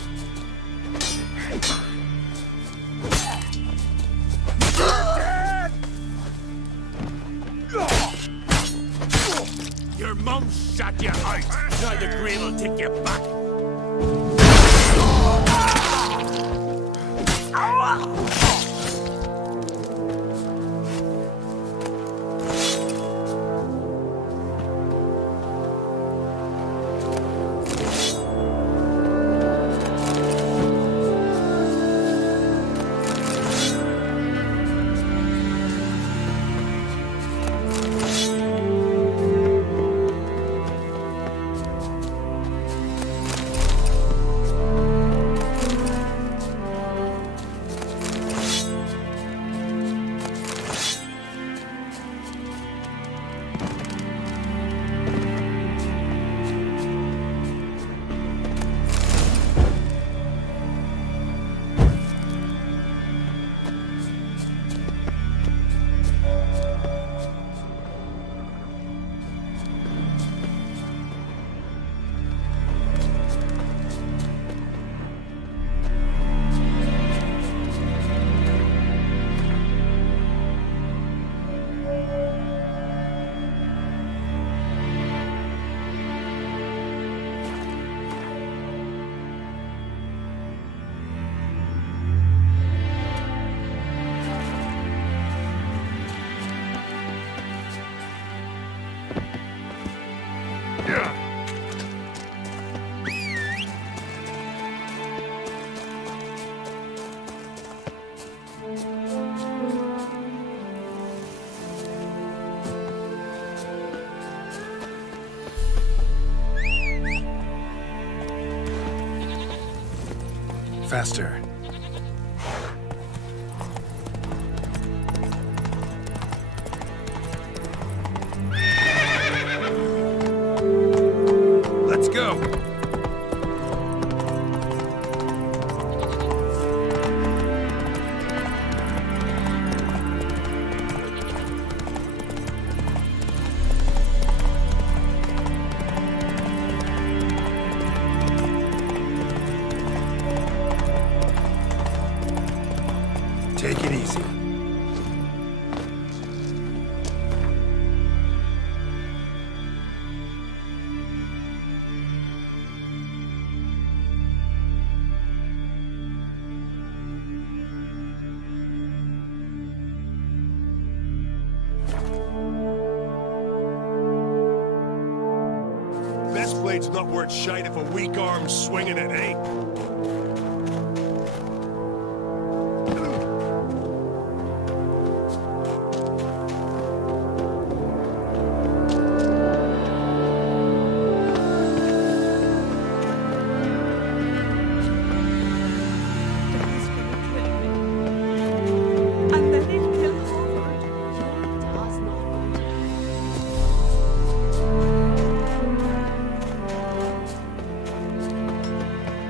Your mum shot you out. Now the grave will take you back. Faster. Let's go. Take it easy. Best blade's not worth shite if a weak arm's swinging it, eh?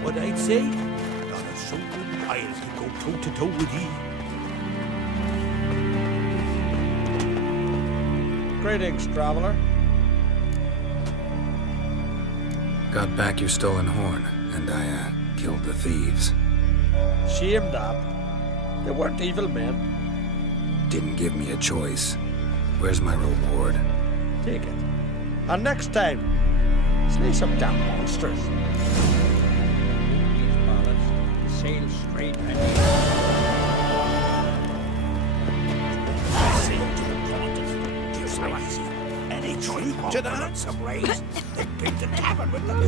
What I'd say? Not a soul in the Isle can go toe-to-toe with ye. Greetings, traveler. Got back your stolen horn, and I, killed the thieves. Shame that. They weren't evil men. Didn't give me a choice. Where's my reward? Take it. And next time, slay some damn monsters. Sail straight ahead. Sail to the continent. Just how easy. Any choice to the handsome rays. They picked the tavern with them.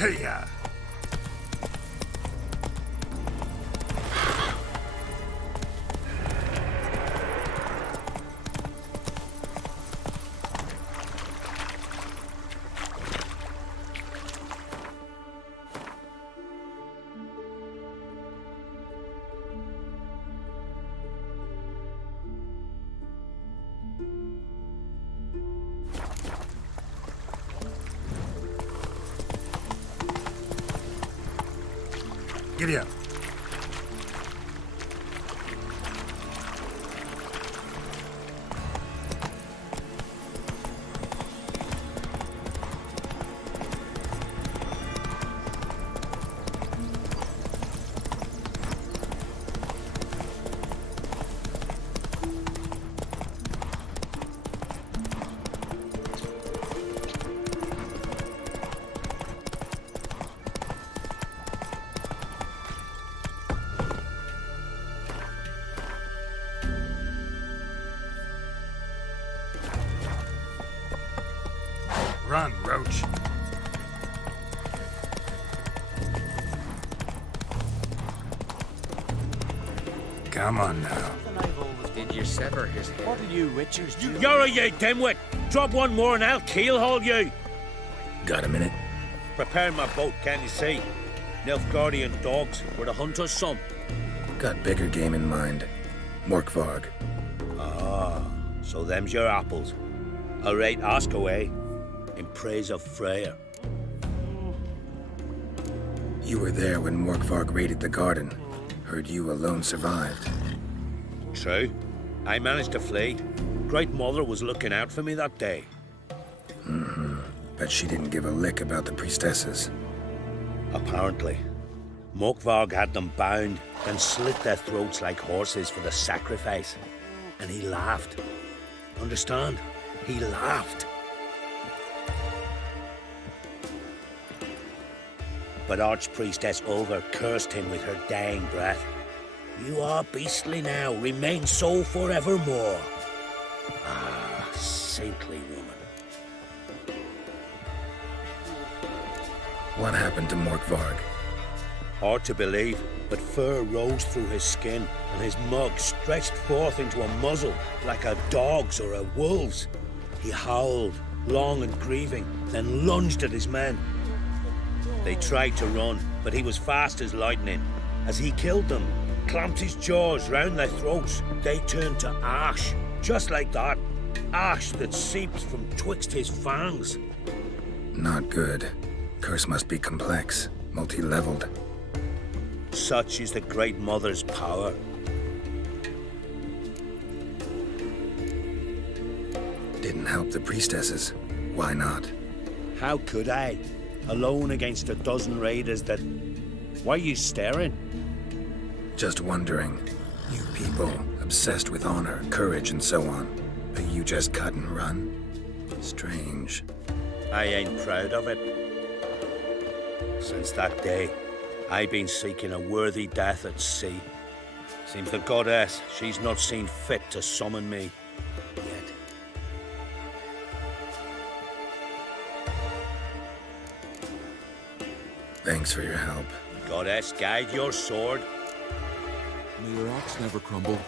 Hey-ya! Giddy up. Run, Roach. Come on now. Did you sever his head? What are you Witchers do? You're a you dimwit! Drop one more and I'll keelhaul you! Got a minute? Prepare my boat, can't you see? Nilfgaardian dogs were the hunter's son. Got bigger game in mind. Morkvarg. Ah, so them's your apples. All right, ask away. In praise of Freyr. You were there when Morkvarg raided the garden. Heard you alone survived. True. I managed to flee. Great Mother was looking out for me that day. But she didn't give a lick about the priestesses. Apparently. Morkvarg had them bound, then slit their throats like horses for the sacrifice. And he laughed. Understand? He laughed. But Archpriestess Olga cursed him with her dying breath. You are beastly now, remain so forevermore. Ah, saintly woman. What happened to Morkvarg? Hard to believe, but fur rose through his skin, and his mug stretched forth into a muzzle, like a dog's or a wolf's. He howled, long and grieving, then lunged at his men. They tried to run, but he was fast as lightning. As he killed them, clamped his jaws round their throats, they turned to ash, just like that. Ash that seeped from twixt his fangs. Not good. Curse must be complex, multi-leveled. Such is the Great Mother's power. Didn't help the priestesses. Why not? How could I? Alone against a dozen raiders that... Why are you staring? Just wondering. You people, obsessed with honor, courage, and so on. But you just cut and run? Strange. I ain't proud of it. Since that day, I've been seeking a worthy death at sea. Seems the goddess, she's not seen fit to summon me yet. Thanks for your help. Goddess, guide your sword. May your axe never crumble.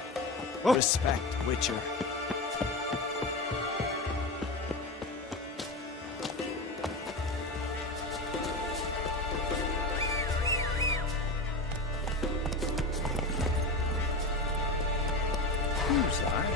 Respect, Witcher. Who's that?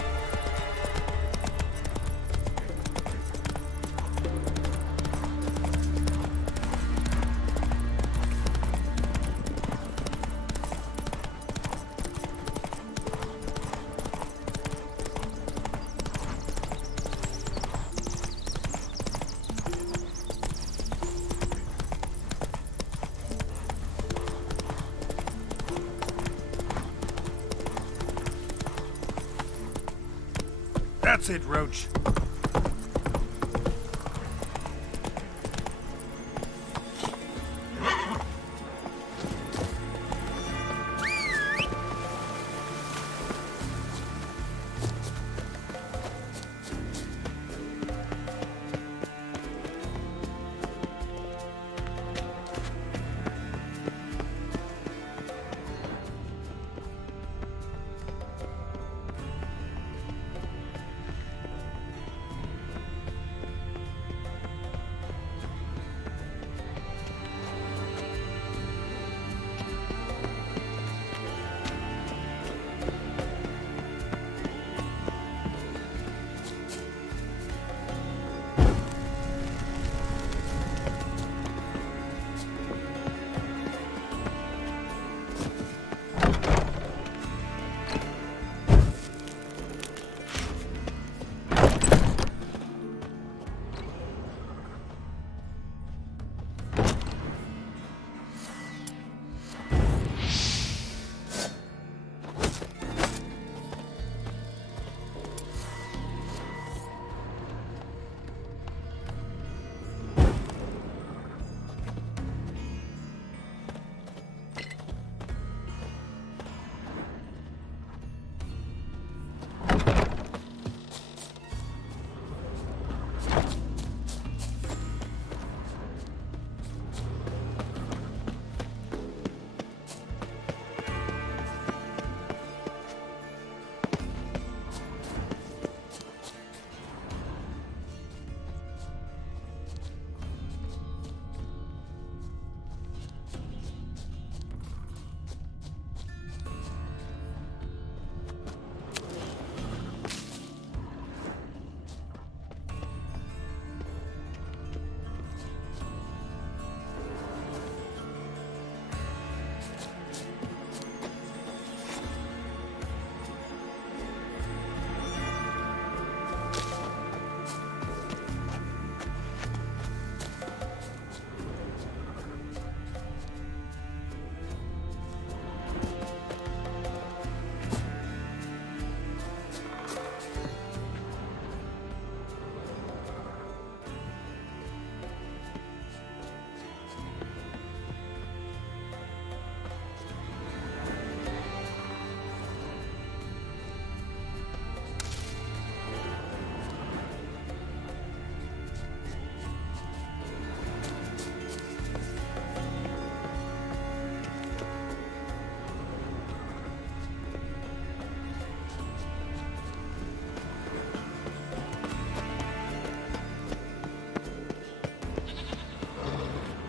That's it, Roach.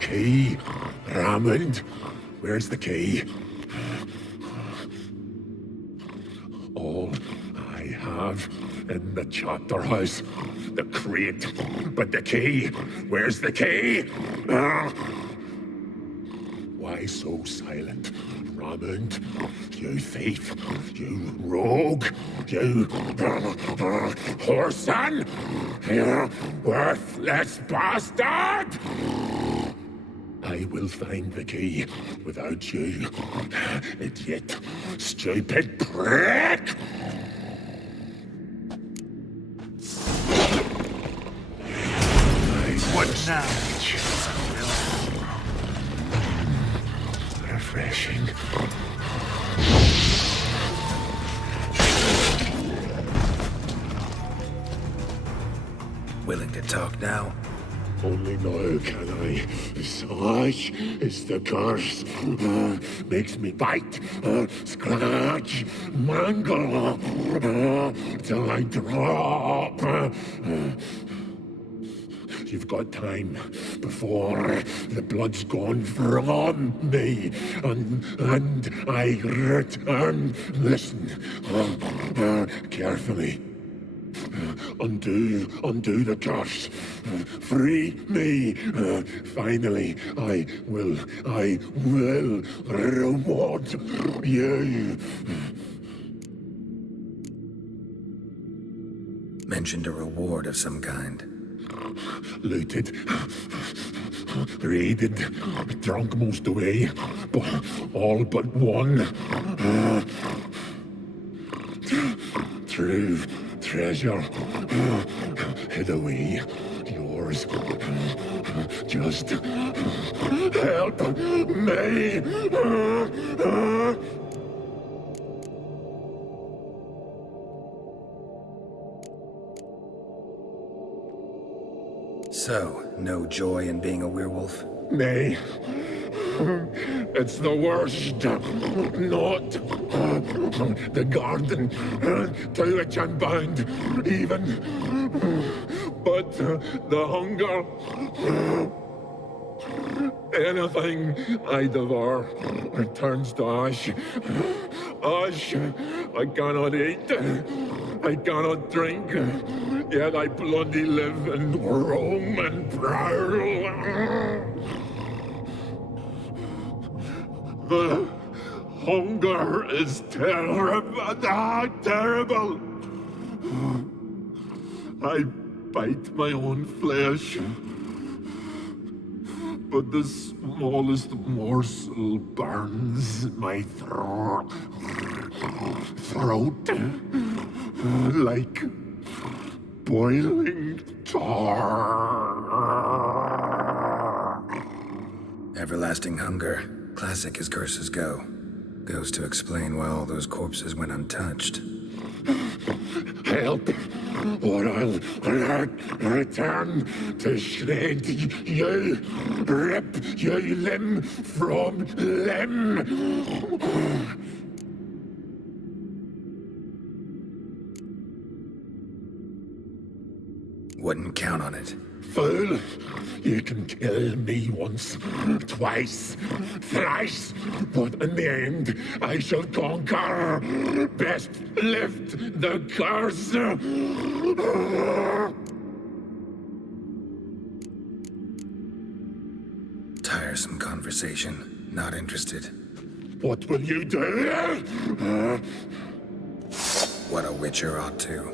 key? Raymond, where's the key? All I have in the chapter house, the crate, but the key? Where's the key? Why so silent, Raymond? You thief, you rogue, you whoreson, you worthless bastard! I will find the key without you, idiot, stupid prick! What now? Refreshing. Willing to talk now? Only now can I. Such is the curse. Makes me bite, scratch, mangle, till I drop. You've got time before the blood's gone from me, and I return. Listen, carefully. Undo the curse. Free me. Finally, I will reward you. Mentioned a reward of some kind. Looted, raided, drunk most away, but all but one. True treasure hid away. Yours. Just help me. So, no joy in being a werewolf? Nay. It's the worst. Not the garden to which I'm bound, even. But the hunger. Anything I devour turns to ash. Ash. I cannot eat. I cannot drink. Yet I bloody live and roam and prowl. The hunger is terrible. Terrible. I bite my own flesh, but the smallest morsel burns my throat like boiling tar. Everlasting hunger. Classic as curses go. Goes to explain why all those corpses went untouched. Help, or I'll return to shred you, rip you limb from limb. Wouldn't count on it. Fool, you can kill me once, twice, thrice, but in the end, I shall conquer. Best lift the curse. Tiresome conversation. Not interested. What will you do? What a witcher ought to.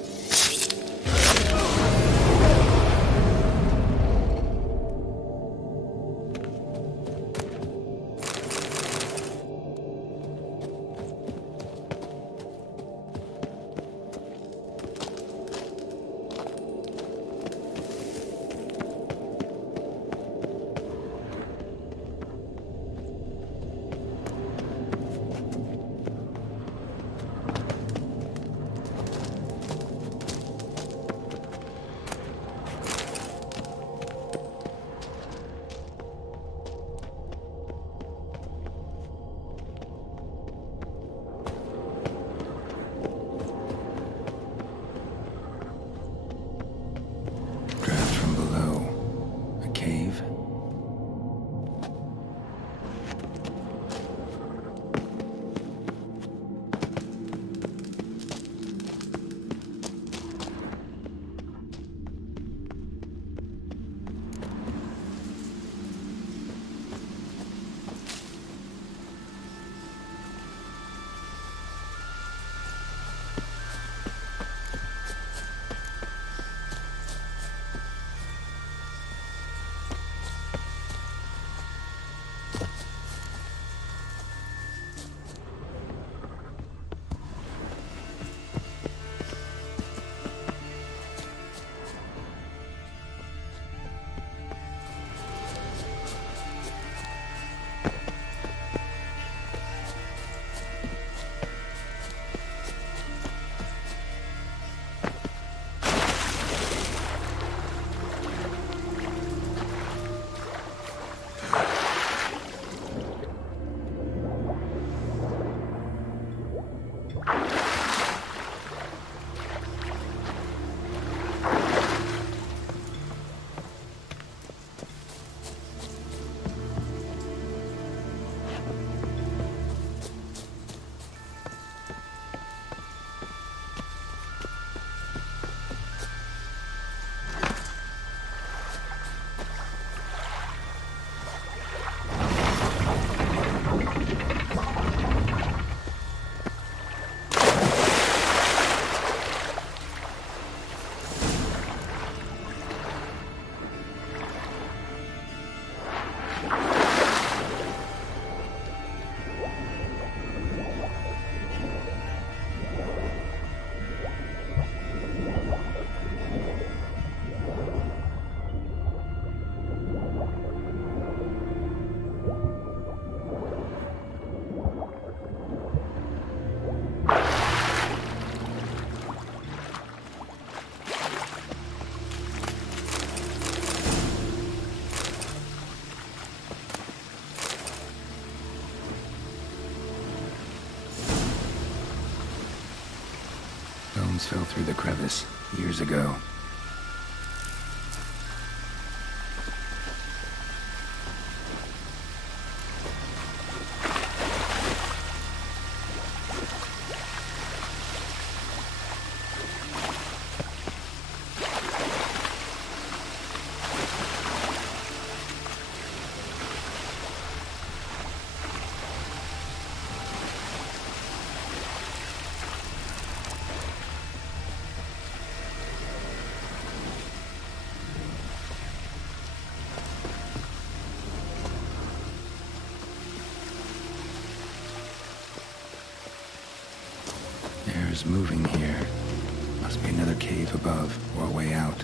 fell through the crevice years ago. Air's moving here. Must be another cave above, or a way out.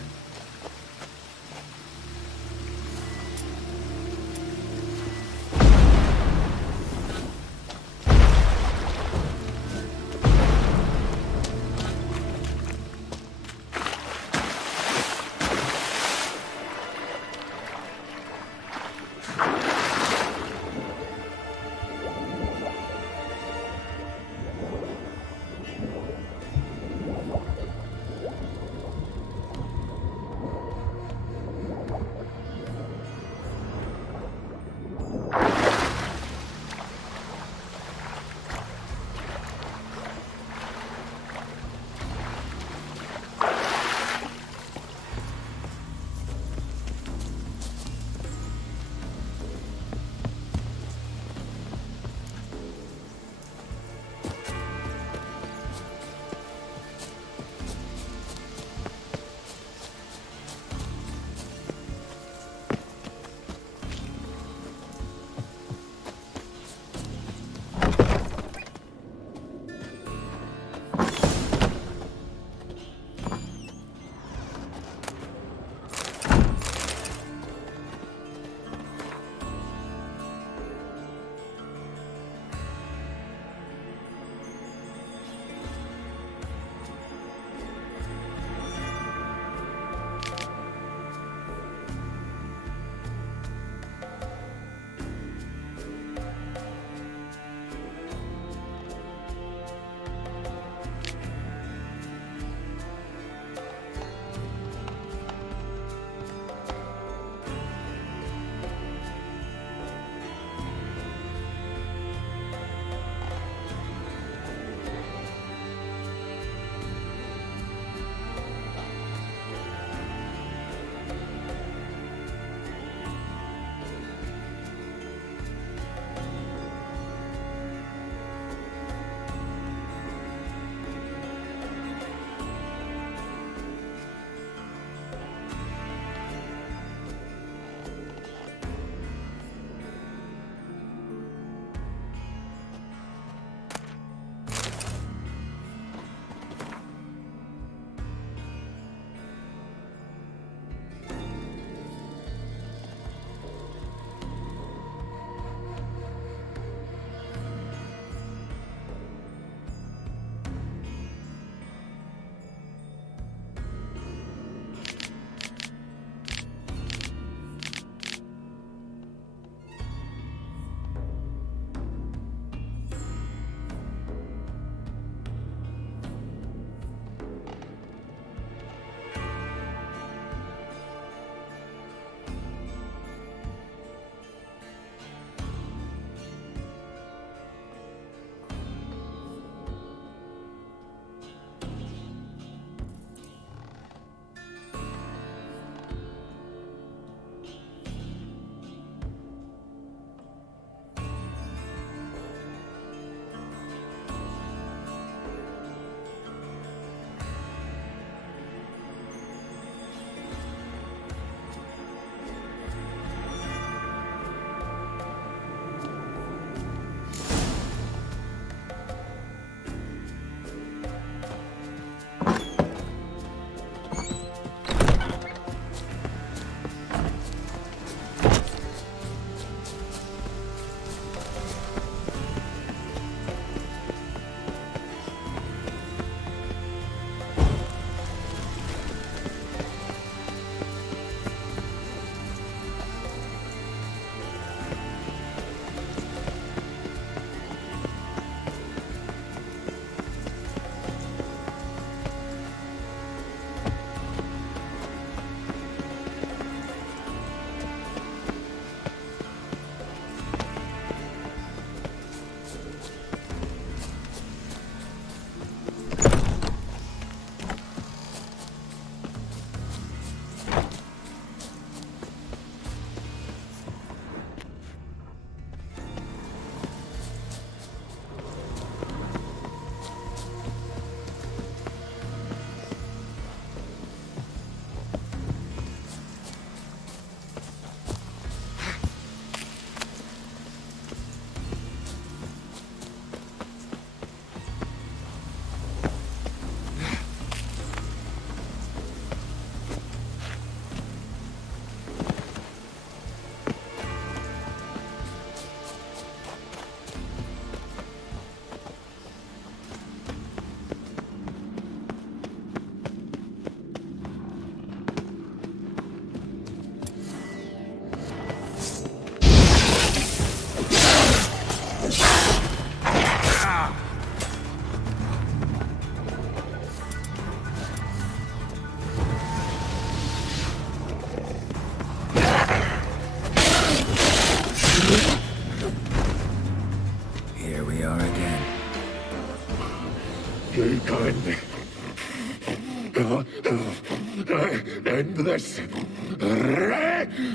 End this.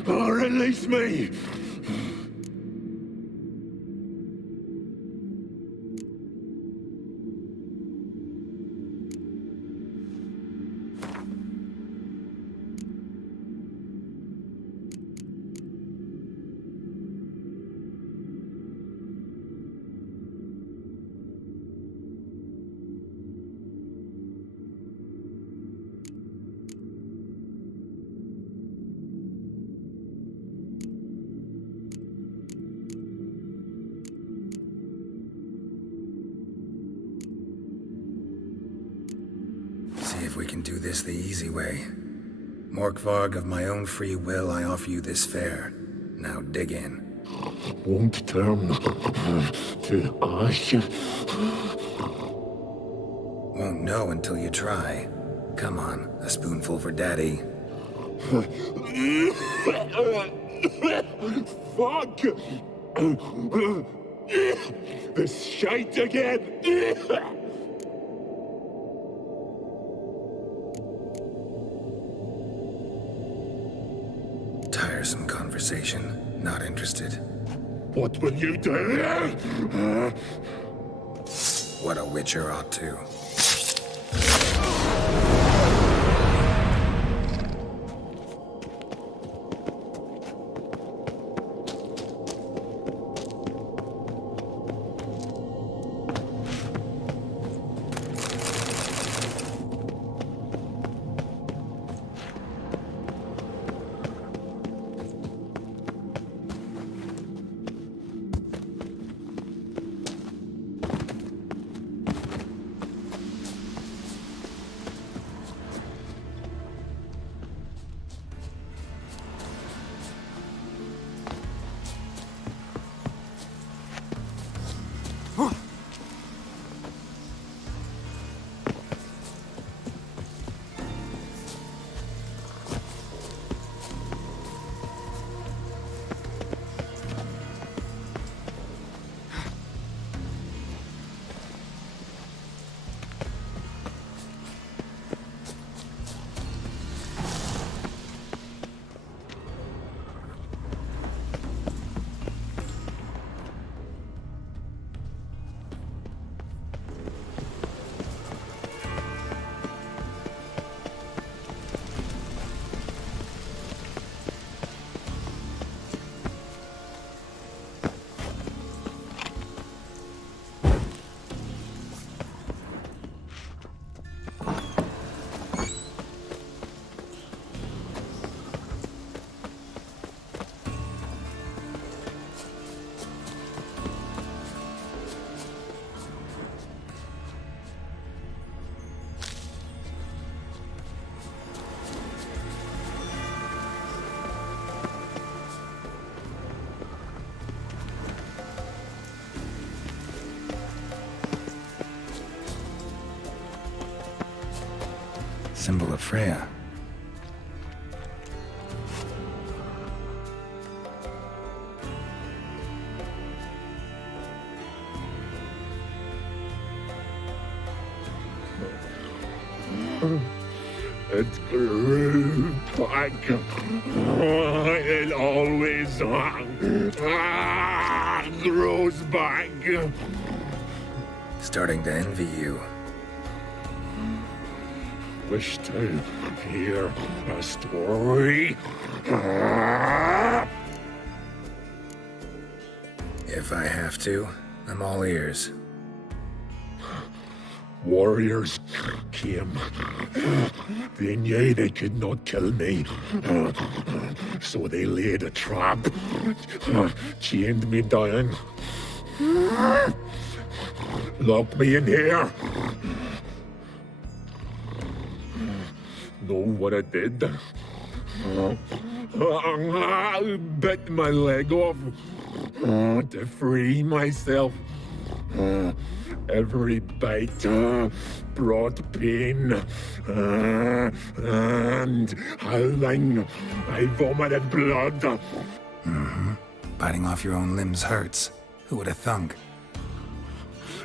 Release me. See if we can do this the easy way. Morkvarg, of my own free will, I offer you this fare. Now dig in. Won't turn to ash. Won't know until you try. Come on, a spoonful for Daddy. Fuck! This shite again! Tiresome conversation. Not interested. What will you do? What a witcher ought to. Symbol of Freya. It grew back. It always grows back. Starting to envy you. Wish to hear a story? If I have to, I'm all ears. Warriors came. They knew they could not kill me. So they laid a trap. Chained me down. Locked me in here. Know what I did? Bit my leg off to free myself. Every bite brought pain and howling. I vomited blood. Mm-hmm. Biting off your own limbs hurts. Who would have thunk?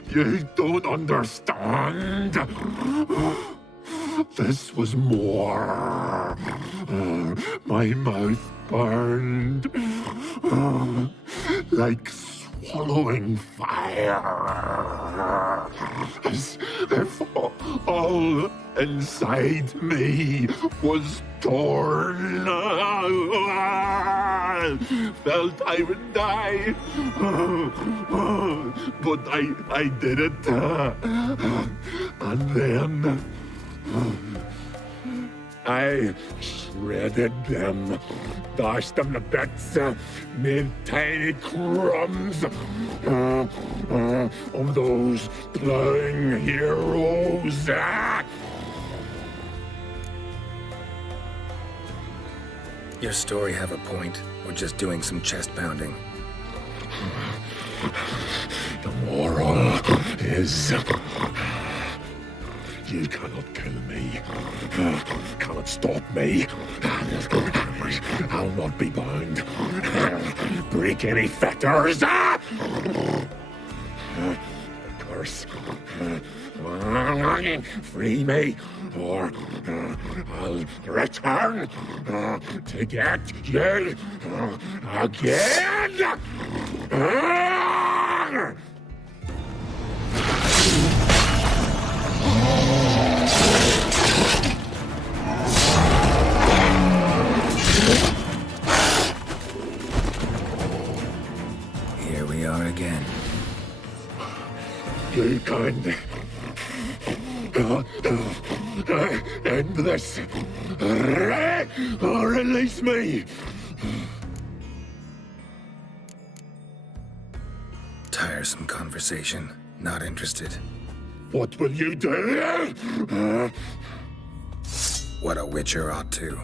You don't understand. This was more. My mouth burned. Like swallowing fire. As if all inside me was torn. Felt I would die. But I did it. And then I shredded them, dashed them to bits, made tiny crumbs of those plowing heroes. Your story have a point. We're just doing some chest pounding. The moral is... You cannot kill me. Cannot stop me. I'll not be bound. Break any fetters. The curse. Free me, or I'll return to get you again. Here we are again. You can end this. Release me. Tiresome conversation. Not interested. What will you do? What a witcher ought to.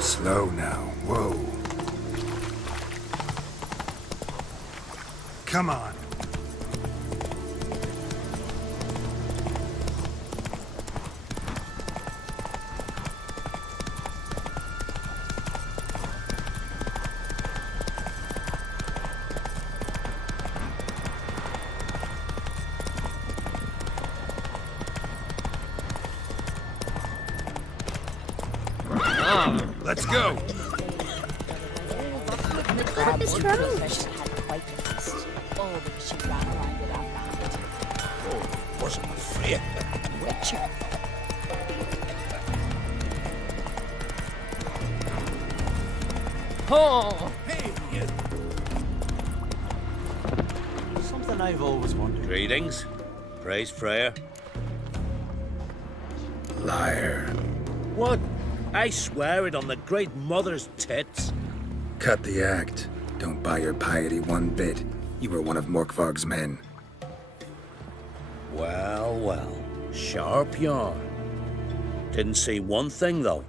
Slow now. Whoa. Come on. Let's go. The crabs and fish had quite a feast. Oh, the you. Witcher. Oh! Hey, you! Something I've always wondered. Greetings. Praise Freya. Liar. What? I swear it on the great mother's tits. Cut the act. Don't buy your piety one bit. You were one of Morkvarg's men. Well, well. Sharp yarn. Didn't see one thing, though.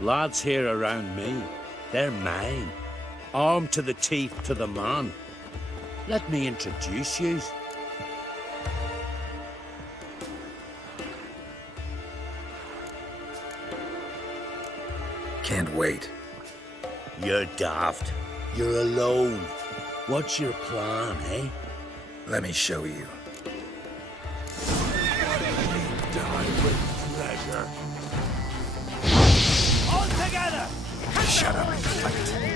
Lads here around me, they're mine. Armed to the teeth to the man. Let me introduce you. Can't wait. You're daft. You're alone. What's your plan, eh? Let me show you. Die with pleasure. All together! Shut up and fight.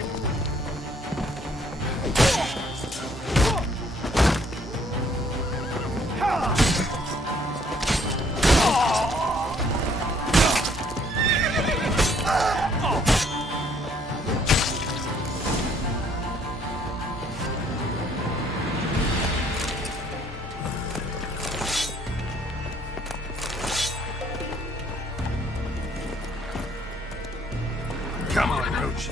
Come on, Roach.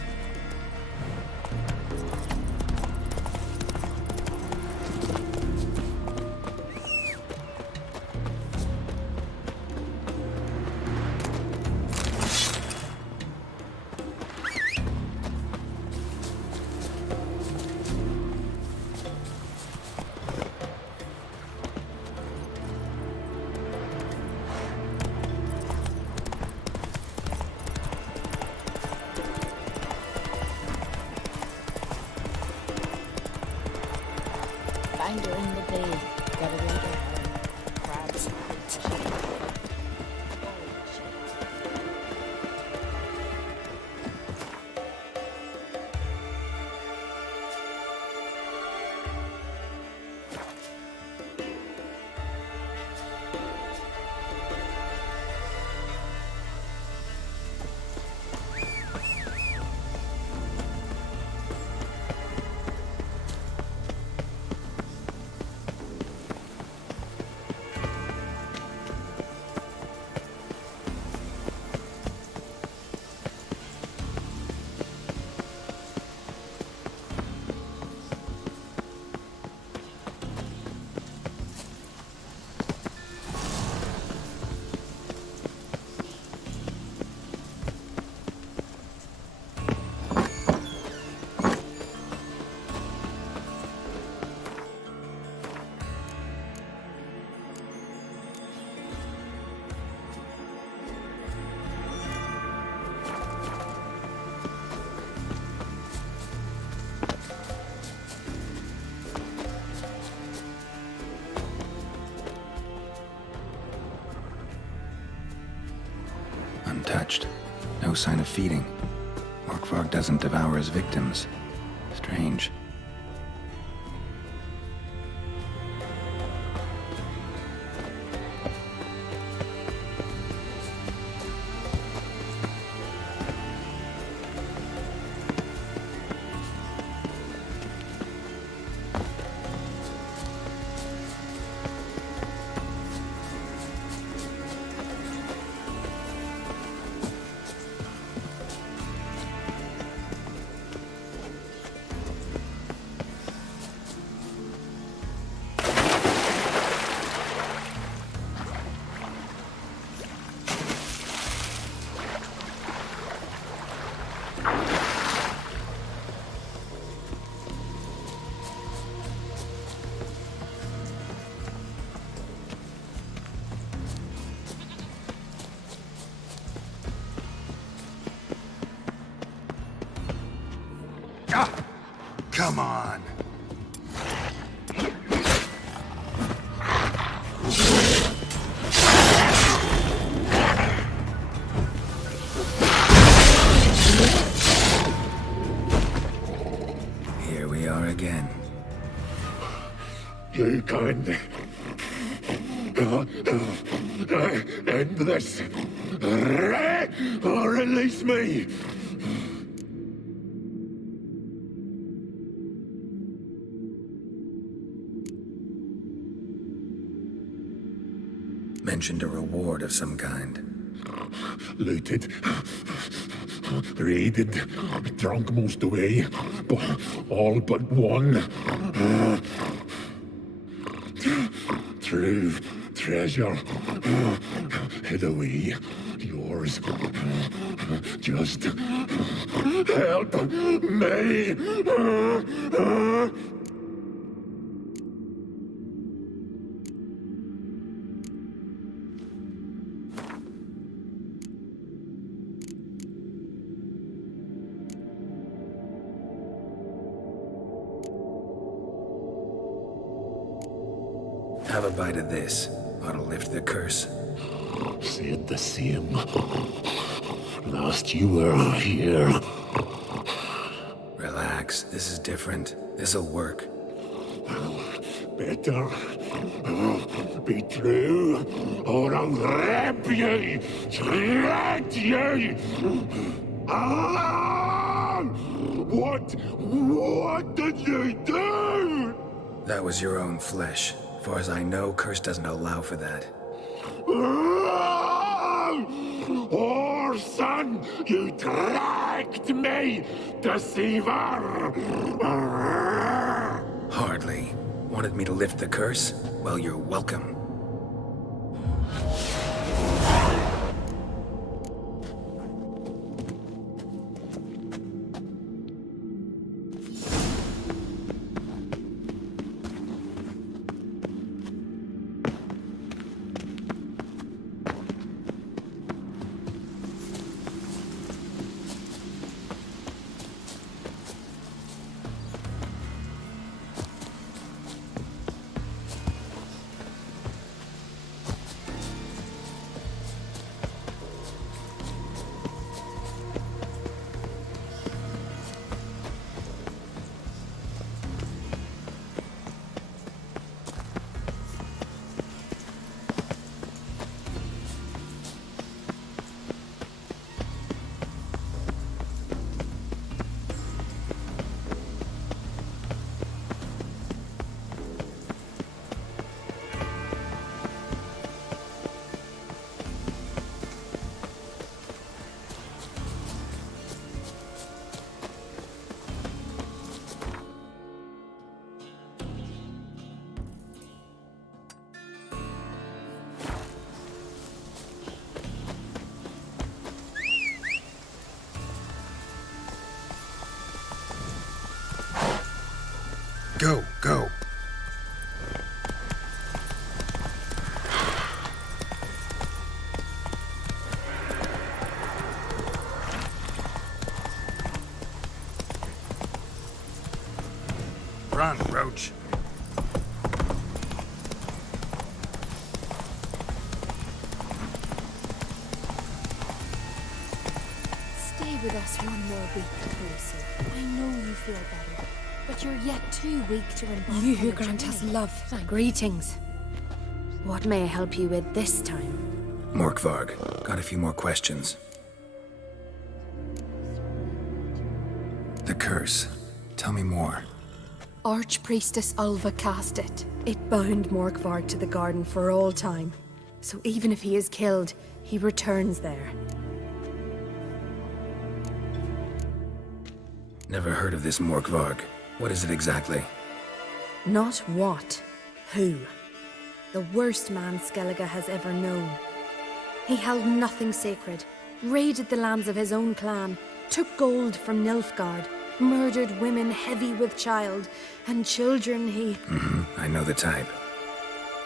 Find her in the bay. Gotta go get her. Crabs. Untouched. No sign of feeding. Morkvarg doesn't devour his victims. Strange. Come on. Here we are again. You can't End this. Or release me. Mentioned a reward of some kind. Looted. Raided. Drunk most away. All but one. True treasure. Hid away. Yours. Just help me. Have a bite of this. Ought to lift the curse. Say it the same. Last you were here. Relax. This is different. This'll work. Better be true, or I'll rip you, shred you. Ah! What did you do? That was your own flesh. As far as I know, curse doesn't allow for that. Orson, you dragged me, deceiver! Hardly. Wanted me to lift the curse? Well, you're welcome. Go, go. Run, Roach. Stay with us one more week, Lucy. I know you feel better, but you're yet too weak to embark You on who a grant us journey. love, greetings. What may I help you with this time? Morkvarg, got a few more questions. The curse. Tell me more. Archpriestess Ulva cast it. It bound Morkvarg to the garden for all time. So even if he is killed, he returns there. Never heard of this Morkvarg. What is it exactly? Not what, who. The worst man Skellige has ever known. He held nothing sacred, raided the lands of his own clan, took gold from Nilfgaard, murdered women heavy with child, and children he... I know the type.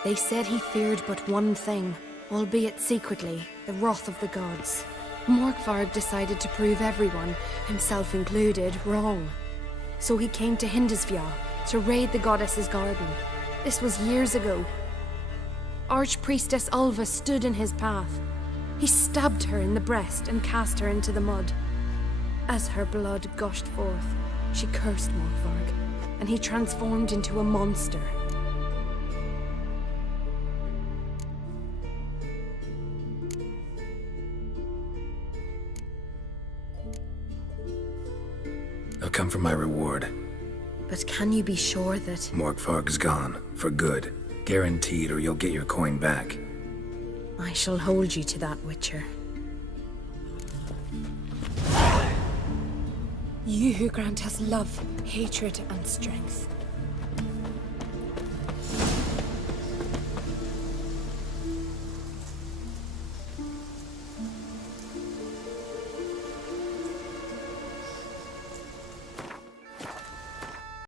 They said he feared but one thing, albeit secretly, the wrath of the gods. Morkvarg decided to prove everyone, himself included, wrong. So he came to Hindisvja to raid the goddess's garden. This was years ago. Archpriestess Ulva stood in his path. He stabbed her in the breast and cast her into the mud. As her blood gushed forth, she cursed Morkvarg, and he transformed into a monster. I've come for my reward. But can you be sure that... Morgfarg's gone. For good. Guaranteed, or you'll get your coin back. I shall hold you to that, Witcher. You who grant us love, hatred, and strength.